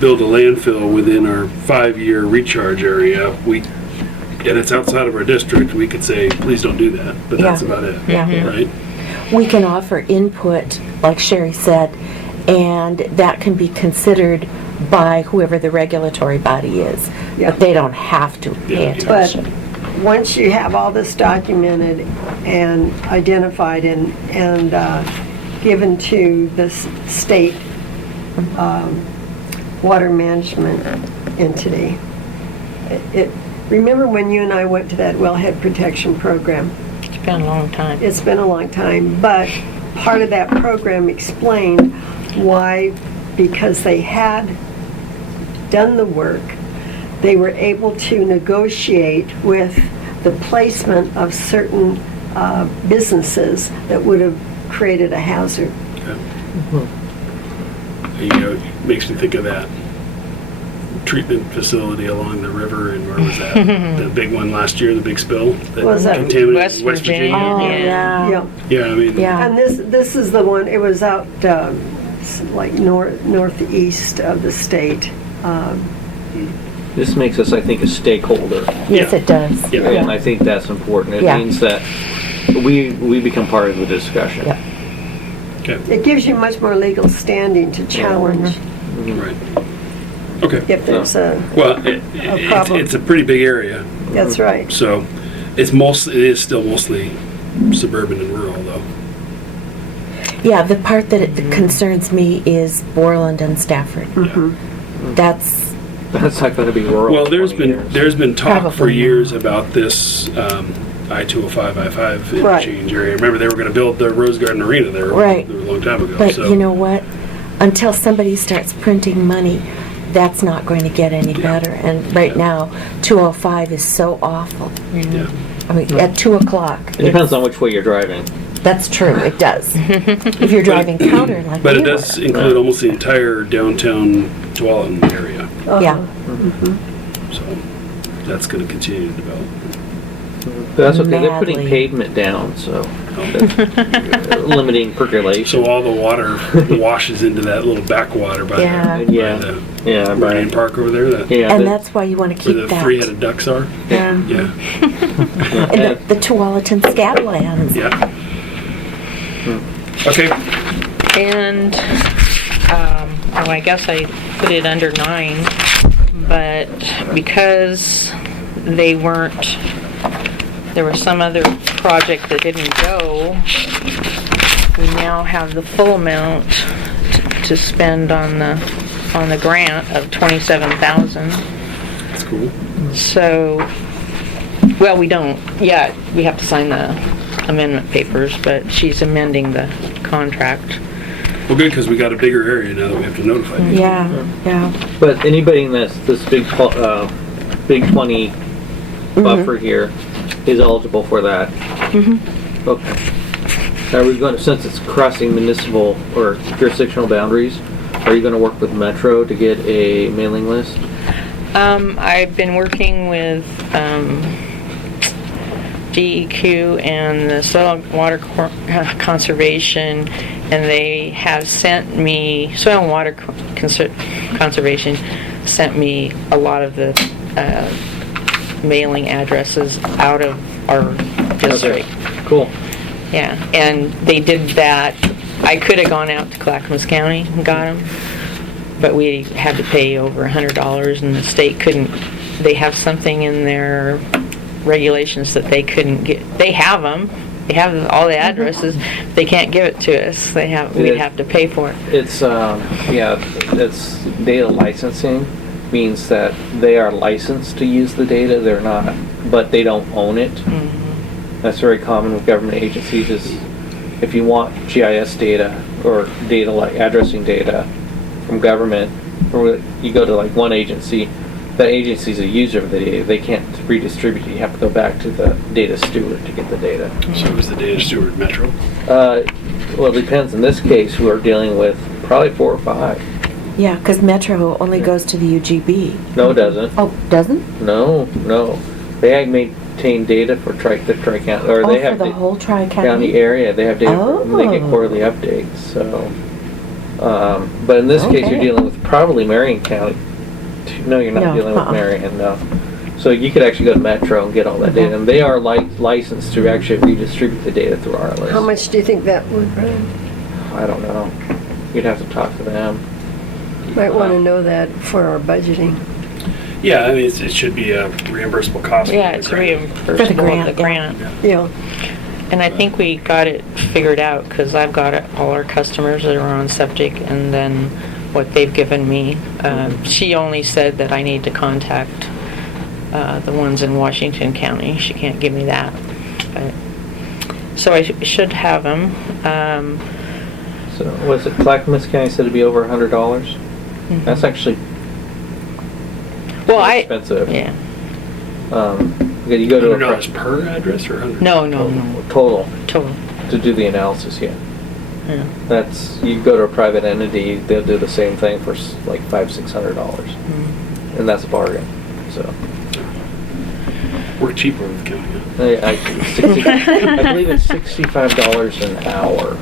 build a landfill within our 5-year recharge area, and it's outside of our district, we could say, please don't do that, but that's Yeah. about it, Yeah. right? We can offer input, like Sherry said, and that can be considered by whoever the regulatory body is. Yeah. But they don't have to pay Yeah. But attention. once you have all this documented and identified and given to the state water management entity, remember when you and I went to that wellhead protection program? It's been a long time. It's been a long time, but part of that program explained why, because they had done the work, they were able to negotiate with the placement of certain businesses that would have created a hazard. You know, it makes me think of that treatment facility along the river, and where was that? The big one last year, the big spill that Was that contaminated West Virginia? Oh, Yeah. yeah. Yeah, I mean, Yeah. And this is the one, it was out like northeast of the state. This makes us, I think, a stakeholder. Yes, Yeah. it does. Yeah. And I think that's important. It Yeah. means that we become part of the discussion. Yeah. okay, It gives you much more legal standing to challenge right. Okay. if there's a, Well, problem. it's a pretty big area, that's right. so it is still mostly suburban and rural, though. Yeah, the part that it concerns me is Borland and Stafford. Yeah. That's, That's not going to be rural. Well, in there's 20 been years. talk for Probably years about this I-205, I-5 Right. interchange area. Remember, they were going to build the Rose Garden Arena there Right. a long time ago. but so. you know what? Until somebody starts printing money, that's not going to get any better. And right now, 205 is so awful. Yeah. I mean, at 2 o'clock. It depends on which way you're driving. That's true, it does. If you're driving counter like But we it does were. include almost the entire downtown Tualatin area, Yeah, so that's going to continue to develop. But that's okay. They're putting Madly. pavement down, so that's limiting percolation. So all the water washes into that little backwater by, Yeah. the, Yeah. by the Yeah, Marine right. Park over there, that, Yeah, and but- that's why you want to where keep the that. three-headed ducks are. Yeah. Yeah, And the Tualatin Scatlands. yeah. Okay, And, I guess I put it under 9, but because they weren't, there was some other project that didn't go, we now have the full amount to spend on the grant of $27,000. that's cool. So, well, we don't yet. We have to sign the amendment papers, but she's amending the contract. Well, good, because we got a bigger area now that we have to notify people. Yeah, yeah. But anybody in this big 20 buffer here is eligible for that. Okay. Are we going to, since it's crossing municipal or jurisdictional boundaries, are you going to work with Metro to get a mailing list? I've been working with DEQ and the Soil and Water Conservation, and they have sent me, Soil and Water Conservation sent me a lot of the mailing addresses out of our district. Okay. Cool. Yeah, and they did that. I could have gone out to Clackamas County and got them, but we had to pay over $100, and the state couldn't. They have something in their regulations that they couldn't get. They have them. They have all the addresses. They can't give it to us. We'd have to pay for it. It's, it's data licensing, means that they are licensed to use the data, they're not, but they don't own it. That's very common with government agencies, is if you want GIS data or data like addressing data from government, or you go to like one agency, that agency's a user of the data, they can't redistribute it, you have to go back to the data steward to get the data. So was the data steward Metro? Well, it depends. In this case, we are dealing with probably 4 or 5. Yeah, because Metro only goes to the UGB. No, it doesn't. Oh, doesn't? No. They maintain data for the Tri-County, or Oh, they for have the whole county Tri-County? area. They have data. They get Oh. quarterly updates. So, but in this case, you're Okay. dealing with probably Marion County. No, you're not No, dealing with uh-uh. Marion. No. So you could actually go to Metro and get all that data, and they are licensed to actually redistribute the data through our list. How much do you think that would run? I don't know. You'd have to talk to them. Might want to know that for our budgeting. Yeah, I mean, it should be a reimbursable cost. Yeah, it's reimbursable grant, of the yeah. grant. Yeah. And I think we got it figured out, because I've got all our customers that are on septic, and then what they've given me. She only said that I need to contact the ones in Washington County. She can't give me that. But, so I should have them. So was it Clackamas County said it'd be over $100? That's actually Well, expensive. yeah. You go to a $100 per address or 100? No, total total. to do the analysis. Yeah. Yeah. That's, you go to a private entity, they'll do the same thing for like $500-600, and that's a bargain. So We're cheaper with the county. I believe it's $65 an hour,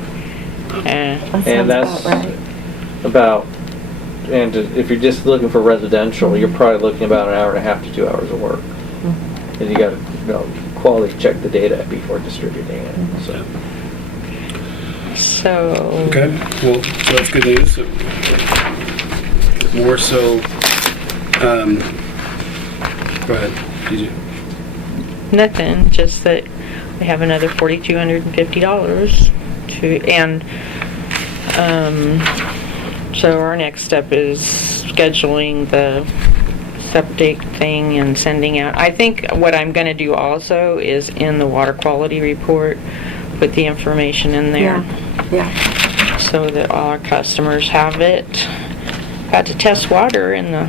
Yeah. That and sounds that's about right. about. And if you're just looking for residential, you're probably looking about an hour and a half to 2 hours of work, and you got to quality check the data before distributing it. So. So. Okay, well, so that's good news. So, more so, go ahead, DJ. Nothing, just that we have another $4,250 to, and, so our next step is scheduling the septic thing and sending out. I think what I'm gonna do also is in the water quality report, put the information in there. Yeah. So that all our customers have it. Got to test water in the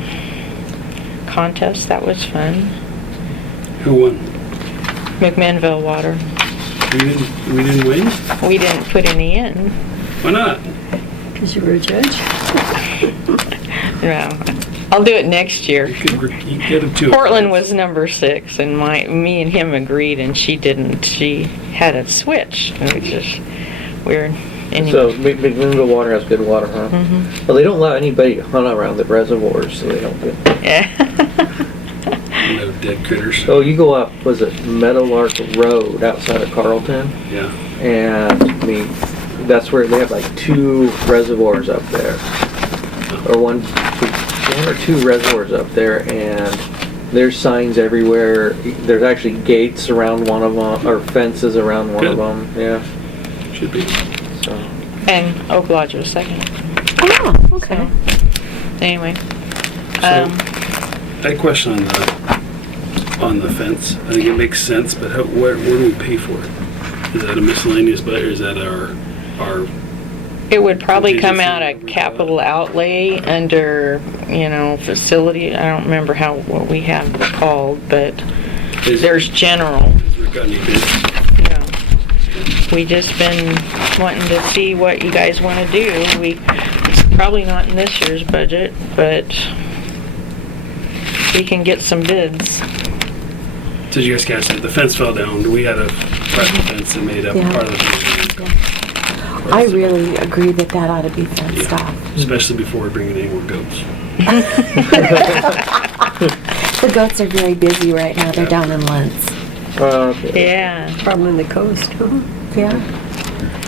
contest, that was fun. Who won? McMinnville Water. We didn't win? We didn't put any in. Why not? Because you were a judge? No. I'll do it next year. You get it too. Portland was number 6, and me and him agreed, and she didn't. She had it switched, and it's just weird. Anyway. So McMinnville Water has good water, huh? Well, they don't allow anybody to hunt around the reservoirs, so they don't get. Yeah. No dead critters. So you go up, was it Meadowlark Road outside of Carlton? Yeah. And I mean, that's where they have like 2 reservoirs up there, or one or 2 reservoirs up there, and there's signs everywhere. There's actually gates around one of them, or fences around one of Good. them. Yeah. Should be. So. And Oak Lodge was second. Oh, okay. Anyway. So, I had a question on the fence. I think it makes sense, but where do we pay for it? Is that a miscellaneous budget, or is that our? It would probably come Contingency, out whatever of we capital outlay under, facility. I don't remember what we have it called, but there's general. Has there got any bids? We just been wanting to see what you guys want to do. It's probably not in this year's budget, but we can get some bids. So you guys said the fence fell down. We had a private fence that made up Yeah. part of the fence. I really agree that that ought to be fenced off. Especially before we bring in any more goats. The goats are very busy right now. They're down in Lentz. Yeah. Problem in the coast, huh? Yeah.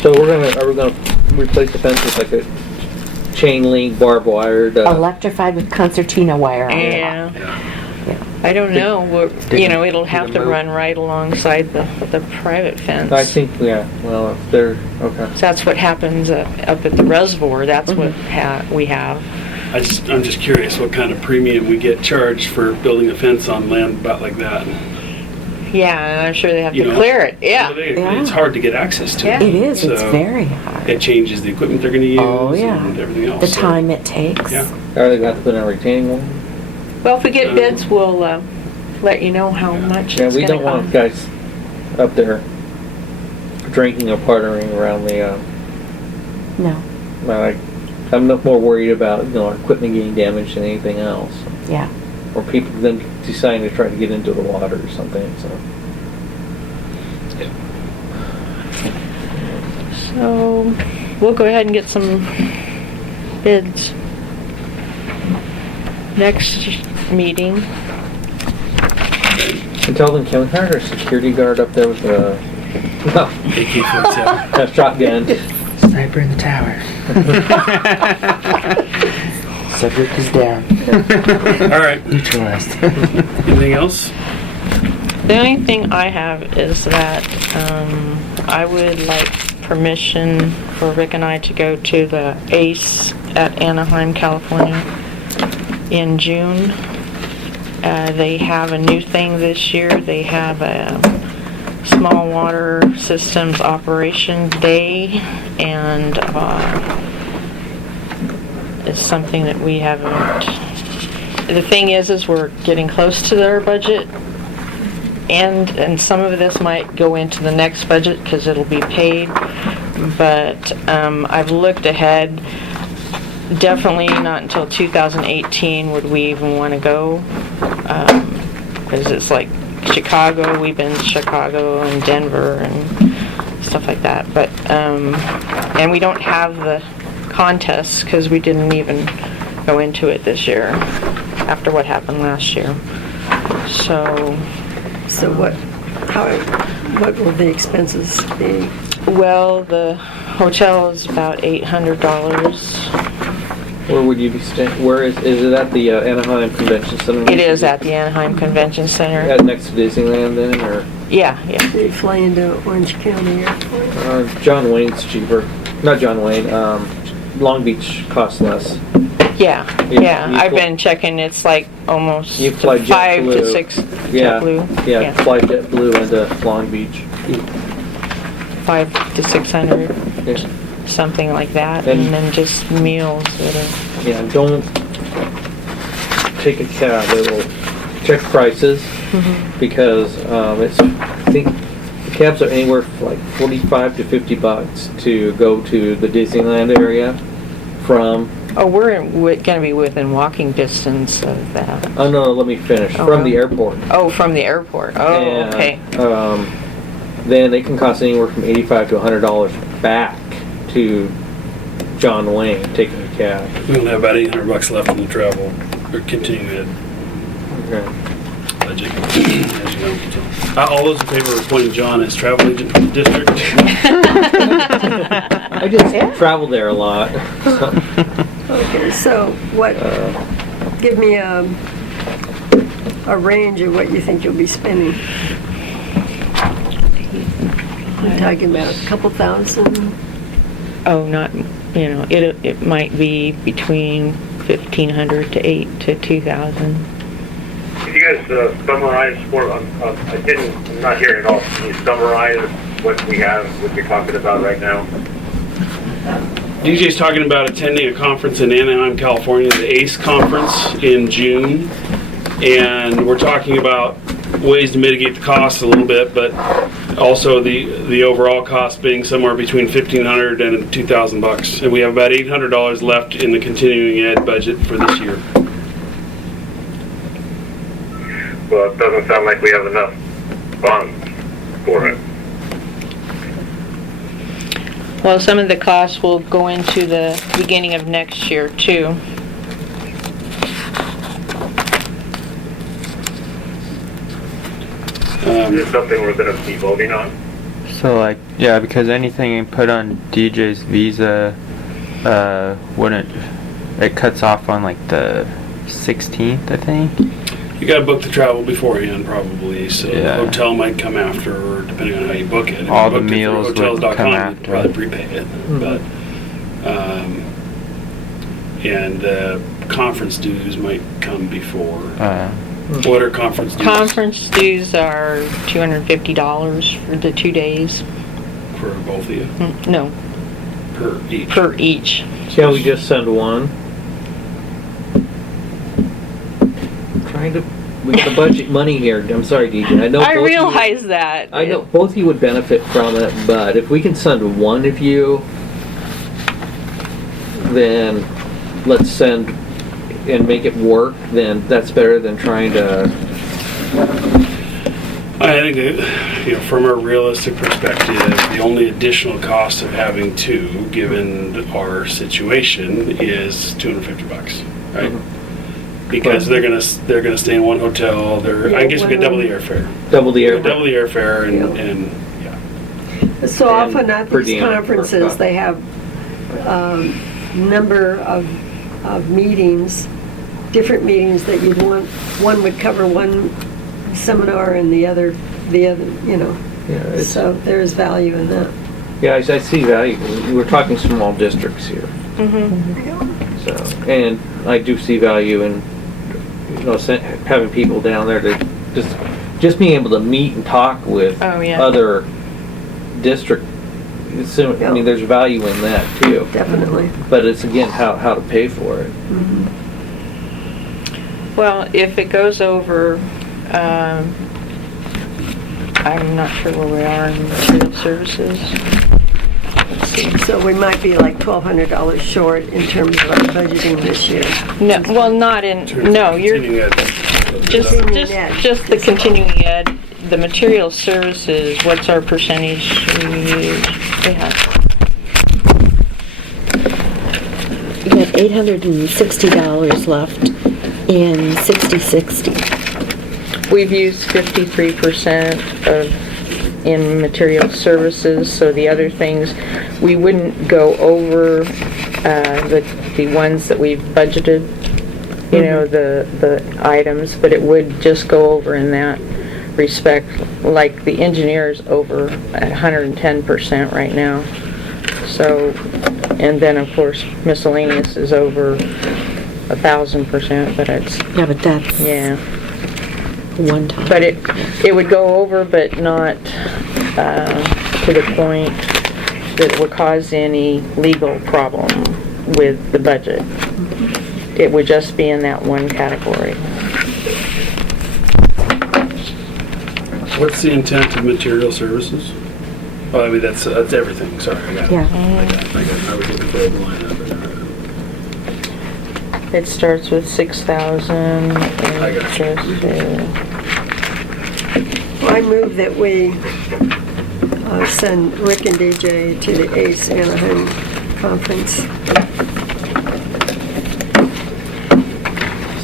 So are we gonna replace the fence with like a chain link, barbed wired? Electrified with concertina wire on it. Yeah. Yeah. I don't know. It'll have to move. run right alongside the private fence. I think, yeah. Well, if they're okay. So that's what happens up at the reservoir. That's what we have. I'm just curious what kind of premium we get charged for building a fence on land about like that. Yeah, and I'm sure they have You to know? clear it. Yeah. It's hard to get access to. Yeah. It is. It's So, very hard. It changes the equipment they're going to use Oh, yeah. and everything else. The so- time it takes. Yeah. Are they got to put in a retaining wall? Well, if we get bids, we'll let you know how much Yeah, it's we going don't to want cost. guys up there drinking or partnering around the, No. like, I'm no more worried about, our equipment getting damaged than anything else. Yeah. Or people then deciding to try to get into the water or something, so. So, we'll go ahead and get some bids. Next meeting, And tell them, can we hire a security guard up there with a, AK-47. a shotgun? Sniper in the tower. Subject is down. All right. Neutralized. Anything else? the only thing I have is that I would like permission for Rick and I to go to the ACE at Anaheim, California in June. They have a new thing this year. They have a small water systems operation day, and it's something that we haven't. The thing is we're getting close to their budget, and some of this might go into the next budget because it'll be paid. But I've looked ahead. Definitely not until 2018 would we even want to go, because it's like Chicago. We've been to Chicago and Denver and stuff like that. But and we don't have the contests because we didn't even go into it this year after what happened last year. So what will the expenses be? well, the hotel is about $800. Where would you be staying? Where is it at the Anaheim Convention Center? It is at the Anaheim Convention Center. Next to Disneyland then, or? Yeah. They fly into Orange County Airport. John Wayne's cheaper. Not John Wayne, Long Beach costs less. Yeah. You I've fly- been checking. It's like almost You fly 5 to JetBlue. 6 Yeah, JetBlue. yeah, fly JetBlue into Long Beach. 5 to 600, Yeah. something like that, And- and then just meals that are. Yeah, don't take a cab. They will check prices because I think the cabs are anywhere from like $45 to $50 to go to the Disneyland area from. Oh, we're going to be within walking distance of that. Oh no, let me finish. Oh, From the well. airport. Oh, from the airport. Oh, And, okay. Then they can cost anywhere from $85 to $100 back to John Wayne taking a cab. We only have about $800 left in the travel or continuing ed Okay. budget, as you know. So, all those in favor of appointing John as travel agent for the district? I just travel there a lot. So, Okay, so what, give me a range of what you think you'll be spending. We're talking about a couple thousand? Oh, not, it might be between 1,500 to 8 to 2,000. If you guys summarize I'm not hearing it all. Can you summarize what we have, what you're talking about right now? DJ's talking about attending a conference in Anaheim, California, the ACE conference in June. And we're talking about ways to mitigate the costs a little bit, but also the overall cost being somewhere between $1,500 and $2,000. And we have about $800 left in the continuing ed budget for this year. Well, it doesn't sound like we have enough funds for it. Well, some of the costs will go into the beginning of next year, too. Is this something we're going to be voting on? So yeah, because anything put on DJ's visa, wouldn't, it cuts off on like the 16th, I think? You gotta book the travel beforehand probably, so Yeah. the hotel might come after, or depending on how you book it. If All you the booked it through meals would hotels.com, come you'd after. probably prepay it, but, and conference dues might come before. What are conference dues? Conference dues are $250 for the 2 days. For both of you, No, per each? per each. Can we just send one? We got the budget money here. I'm sorry, DJ. I know. I both of you- realize that. I know both of you would benefit from it, but if we can send one of you, then let's send and make it work, then that's better than trying to, I think that, from a realistic perspective, the only additional cost of having two, given our situation, is $250, right? Because they're gonna stay in one hotel. I guess we could double the airfare. double the air. Double the airfare and yeah. So And often at per these diem conferences, workshop. they have number of meetings, different meetings that you'd want. One would cover one seminar and the other, Yeah, it's, so there's value in that. yeah, I see value. We're talking small districts here. So, and I do see value in, having people down there to just being able to meet and talk with Oh, yeah. other district. I mean, there's value in that too. Definitely. But it's again how to pay for it. Well, if it goes over, I'm not sure where we are in material services. Let's see. So we might be like $1,200 short in terms of our budgeting this year. No, well, not in, no, you're, Continuing ed. Continuing ed. just the continuing ed, the material services, what's our percentage we use? We have, You have $860 left in 60/60. we've used 53% in material services, so the other things, we wouldn't go over, the ones that we've budgeted, the items, but it would just go over in that respect, like the engineer's over at 110% right now. So, and then of course miscellaneous is over 1,000%, but it's, Yeah, but that's yeah. one time. But it would go over, but not to the point that it would cause any legal problem with the budget. It would just be in that one category. What's the intent of material services? Oh, I mean, that's everything. Sorry, I got it. Yeah. I was looking for the line up. It starts with 6,000 and I it got you. goes to, I move that we send Rick and DJ to the ACE Anaheim conference.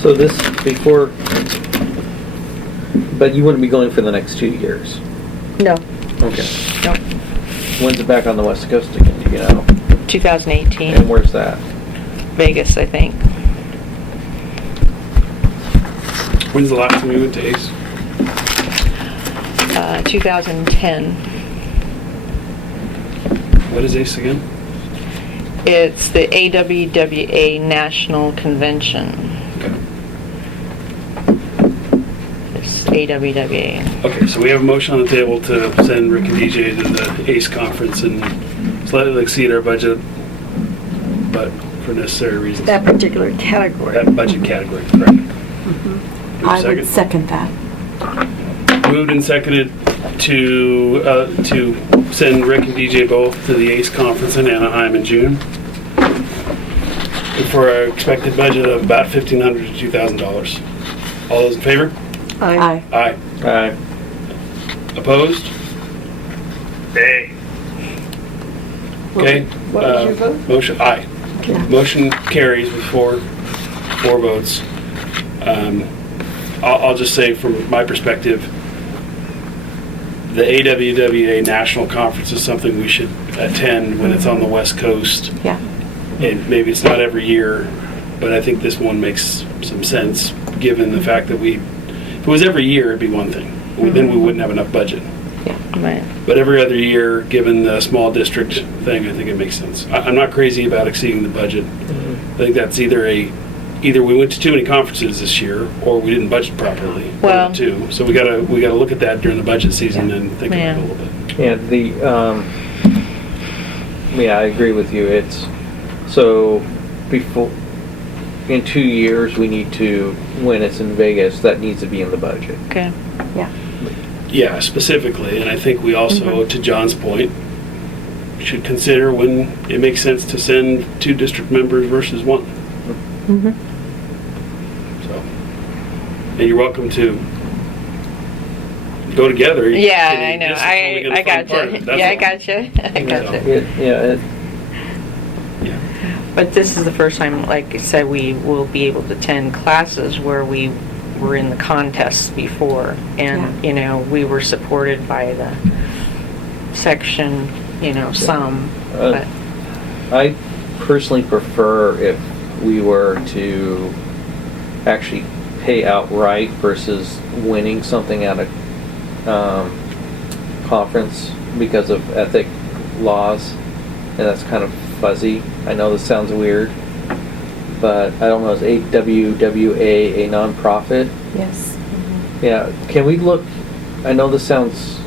So this before, but you wouldn't be going for the next 2 years. no, Okay. no, When's it back on the West Coast again? Do you know? 2018, And where's that? Vegas, I think. When's the last time you went to ACE? 2010. What is ACE again? It's the AWWA National Convention. Okay. It's AWWA. Okay, so we have a motion on the table to send Rick and DJ to the ACE conference and slightly exceed our budget, but for necessary reasons. That particular category. That budget category, correct. I would second that. Moved and seconded to send Rick and DJ both to the ACE conference in Anaheim in June for our expected budget of about $1,500 to $2,000. All those in favor? Aye. Aye. Aye. Opposed? Hey, Okay. What was your vote? Motion, aye. Okay. Motion carries with four votes. I'll just say from my perspective, the AWWA National Conference is something we should attend when it's on the West Coast. Yeah. And maybe it's not every year, but I think this one makes some sense, given the fact that if it was every year, it'd be one thing. Then we wouldn't have enough budget. Right. But every other year, given the small district thing, I think it makes sense. I'm not crazy about exceeding the budget. I think that's either we went to too many conferences this year, or we didn't budget properly. Well- Too. So we gotta look at that during the budget season and think about it a little bit. And I agree with you. It's, so before, in 2 years, we need to, when it's in Vegas, that needs to be in the budget. Okay. Yeah, specifically, and I think we also, to John's point, should consider when it makes sense to send 2 district members versus 1. So, and you're welcome to go together. Yeah, I know. This is only gonna I fund part of gotcha. it, that's Yeah, I all. gotcha. I gotcha. Yeah, But this is the first time, like I said, we will be able to attend classes where we were in the contests before. And, you know, we were supported by the section, you know, some, but, I personally prefer if we were to actually pay outright versus winning something at a conference because of ethic laws, and that's kind of fuzzy. I know this sounds weird, but I don't know, is AWWA a nonprofit? Yes. Yeah, can we look, I know this sounds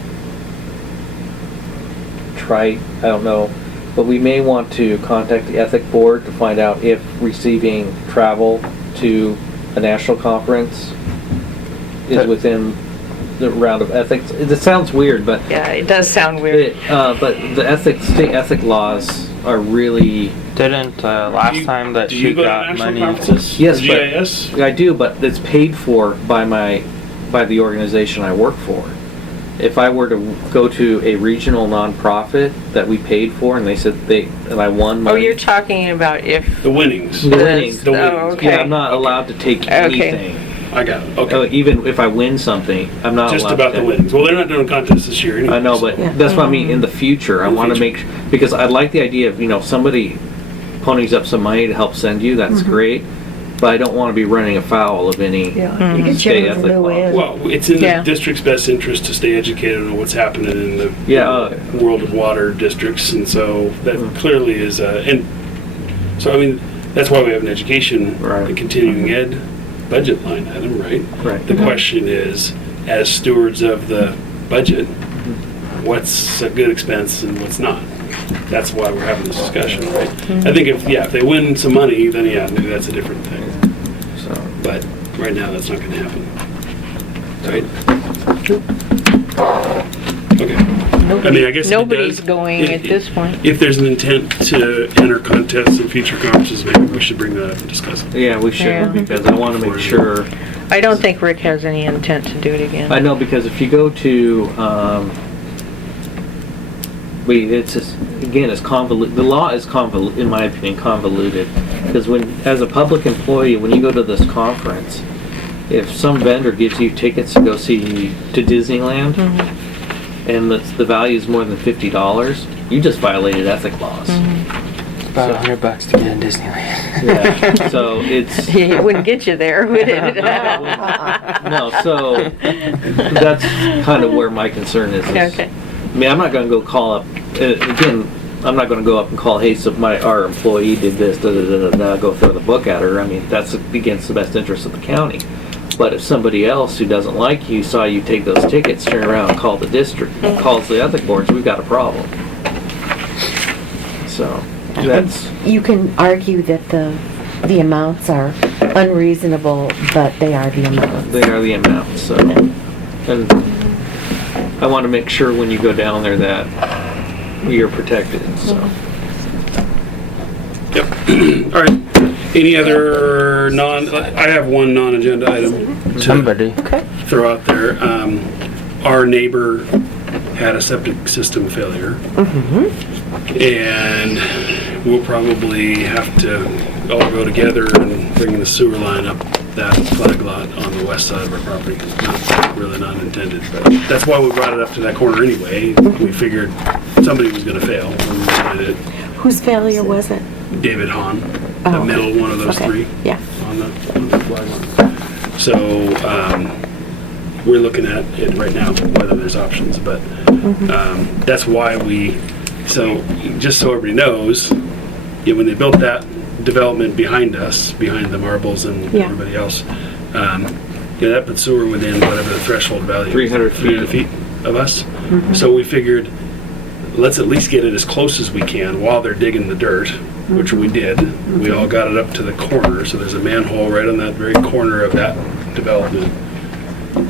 trite, I don't know, but we may want to contact the ethic board to find out if receiving travel to a national conference is within the round of ethics. It sounds weird, but yeah, it does sound weird. but the state ethic laws are really. Didn't last time that Do you she go to got national money? conferences? Yes, The but- GIS? I do, but it's paid for by the organization I work for. If I were to go to a regional nonprofit that we paid for, and they said and I won Oh, money. you're talking about if The winnings. The winnings. The Oh, winnings. okay. Yeah, I'm not allowed to take anything. I got it. Okay. Even if I win something, I'm not Just allowed about to. the winnings. Well, they're not doing contests this year anyway. I know, but Yeah. that's what I mean. In the future, I In the want to future. make because I like the idea of somebody ponies up some money to help send you. That's great, but I don't want to be running afoul of any. Yeah, you get State you on the ethic new law. end. Well, it's in Yeah. the district's best interest to stay educated on what's happening in the Yeah, world of water districts, and so that Mm. clearly is. And so, I mean, that's why we have an education Right. and continuing ed budget line item, right? Right. The question is, as stewards of the budget, what's a good expense and what's not? That's why we're having this discussion, right? I think if they win some money, then maybe that's a different thing. So. But right now, that's not going to happen. Right? Okay. I mean, I guess if it nobody's does- going at this point. If there's an intent to enter contests in future conferences, maybe we should bring that up and discuss it. Yeah, we should Yeah. because I want to make sure. I don't think Rick has any intent to do it again. I know because if you go to, it's just, again, it's convoluted. The law is convoluted, in my opinion, convoluted. Because as a public employee, when you go to this conference, if some vendor gives you tickets to go to Disneyland, and the value is more than $50, you just violated ethic laws. About $100 to get in Disneyland. Yeah. So it's. It wouldn't get you there, would it? No, so that's kind of where my concern is. Okay. I mean, I'm not going to go call up, again, I'm not going to go up and call, hey, so our employee did this, go throw the book at her. I mean, that's against the best interest of the county. But if somebody else who doesn't like you saw you take those tickets, turn around and call the district, calls the ethic boards, we've got a problem. So, that's, You can argue that the amounts are unreasonable, but they are the amounts. they are the amounts, so. And I want to make sure when you go down there that you're protected, so. Yep. All right. Any other I have one non-agenda item to Somebody. throw out there. Our neighbor had a septic system failure. And we'll probably have to all go together and bring the sewer line up that flag lot on the west side of our property. Really not intended, but that's why we brought it up to that corner anyway. We figured somebody was going to fail when we did it. Whose failure was it? David Hahn, Oh, the okay. middle one of those Okay. three Yeah. on the flag line. So we're looking at it right now, whether there's options, but that's why just so everybody knows, when they built that development behind us, behind the marbles and Yeah. everybody else, that put sewer within whatever the threshold value is, 300 feet of us. So we figured, let's at least get it as close as we can while they're digging the dirt, which we did. We all got it up to the corner, so there's a manhole right on that very corner of that development.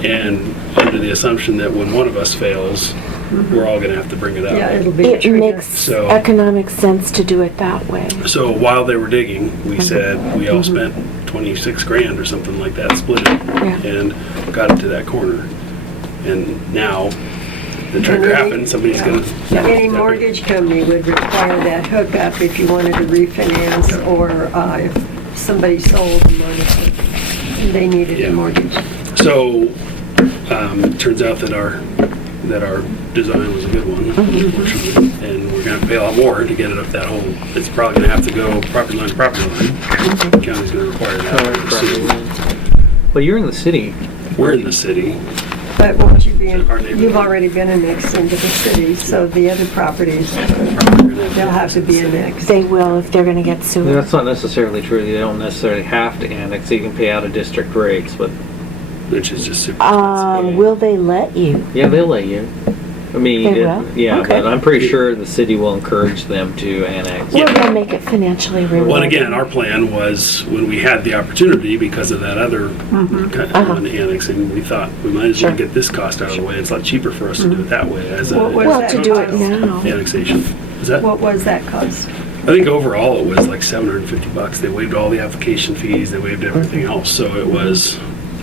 And under the assumption that when one of us fails, we're all gonna have to bring it Yeah, up. it'll be a It trigger. makes So- economic sense to do it that way. So while they were digging, we said, we all spent 26 grand or something like that, split it, Yeah. and got it to that corner. And now, the trigger happened, somebody's gonna. Any mortgage company would require that hookup if you wanted to refinance or if somebody sold and wanted to, they needed Yeah. a mortgage. So, it turns out that our design was a good one, unfortunately, and we're gonna pay a lot more to get it up that hole. It's probably gonna have to go property line to property line. County's gonna require that. So, Well, you're in the city. we're in the city. But won't you be, in- Our neighborhood. you've already been annexed into the city, so the other properties, they'll have to be annexed. They will if they're gonna get sued. That's not necessarily true. They don't necessarily have to annex. You can pay out of district rates, but Which is just super expensive. Will they let you? yeah, they'll let you. I mean, They will? yeah, Okay. but I'm pretty sure the city will encourage them to annex. Well, they'll make it financially rewarding. Well, and again, our plan was when we had the opportunity because of that other kind of annexing, we thought we might as well Sure. get this cost out of the way. It's a lot cheaper for us to do it that way as a What was Well, that to do it cost? now. annexation. Is that? What was that cost? I think overall it was like $750. They waived all the application fees, they waived everything else. So it was,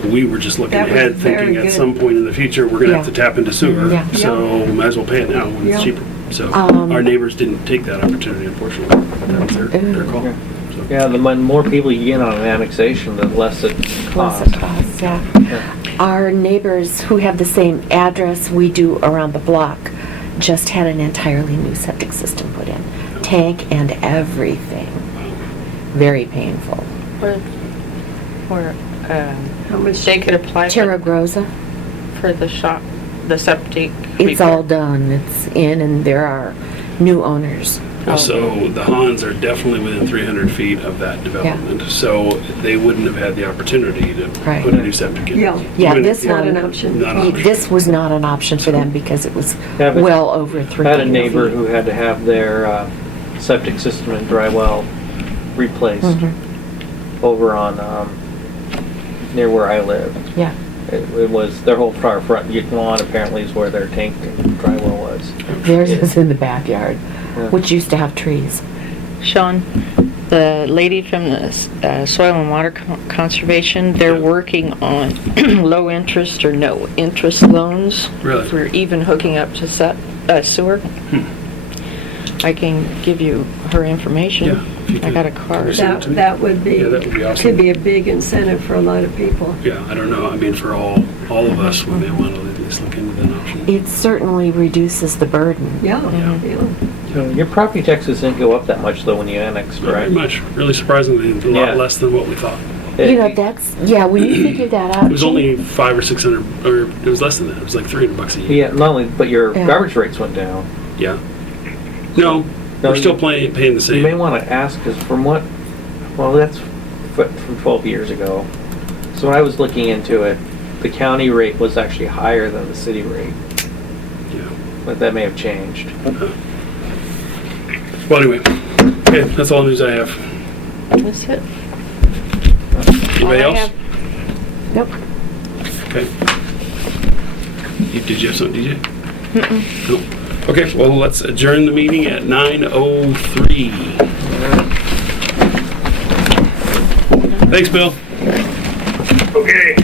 we were just looking That was ahead, very thinking at good. some point in the future, we're gonna have to Yeah. tap into sewer. Yeah. So we might as well pay it now when it's Yeah. cheaper. So our neighbors didn't take that opportunity, unfortunately. That was their call. Yeah. So- Yeah, the more people you get on an annexation, the less it Plus costs. it costs, yeah. Our neighbors who have the same address we do around the block just had an entirely new septic system put in. Tank and everything. Very painful. Or, How much? they could apply Terra Grossa, for the shop, the septic. it's repair. all done. It's in and there are new owners. So the Hans are definitely within 300 feet of that development, so they wouldn't have had the opportunity to Right. put a new septic in. Yeah. Yeah, Even- this Not one, an option. Not an option. this was not an option for them because it was Yeah, but well over 300 I had a neighbor feet. who had to have their septic system and dry well replaced Mhm. over on near where I live. Yeah. It was their whole far front lawn apparently is where their tank and dry well was. Theirs is in the backyard, Yeah. which used to have trees. Sean, the lady from the Soil and Water Conservation, they're Yeah. working on low interest or no interest loans. Really? For even hooking up to sewer. I can give you her information. Yeah, if you I got a could. card. Send it to me. That would be, Yeah, that would be awesome. could be a big incentive for a lot of people. Yeah, I don't know, I mean, for all of us, we may want to at least look into that option. It certainly reduces the burden. Yeah, Yeah. yeah. So your property taxes didn't go up that much though when you annexed, Not very right? much, really surprisingly, a Yeah. lot less than what we thought. You know, that's, yeah, when you figure that out. It was only 500 or 600, or it was less than that, it was like $300 a year. Yeah, not only, but your Yeah. garbage rates went down. Yeah. No, No, we're still you- paying the You may same. want to ask, because from what, well, that's from 12 years ago. So when I was looking into it, the county rate was actually higher than the city rate, Yeah. but that may have changed. Well, anyway, okay, that's all the news I have. That's it. Anybody All I else? have. Nope. Okay. Did you have something, DJ? No. Okay, well, let's adjourn the meeting at 9:03. Thanks, Bill. Okay,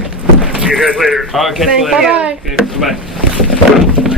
see you guys later. All right, catch you Thank later. you. Okay, bye.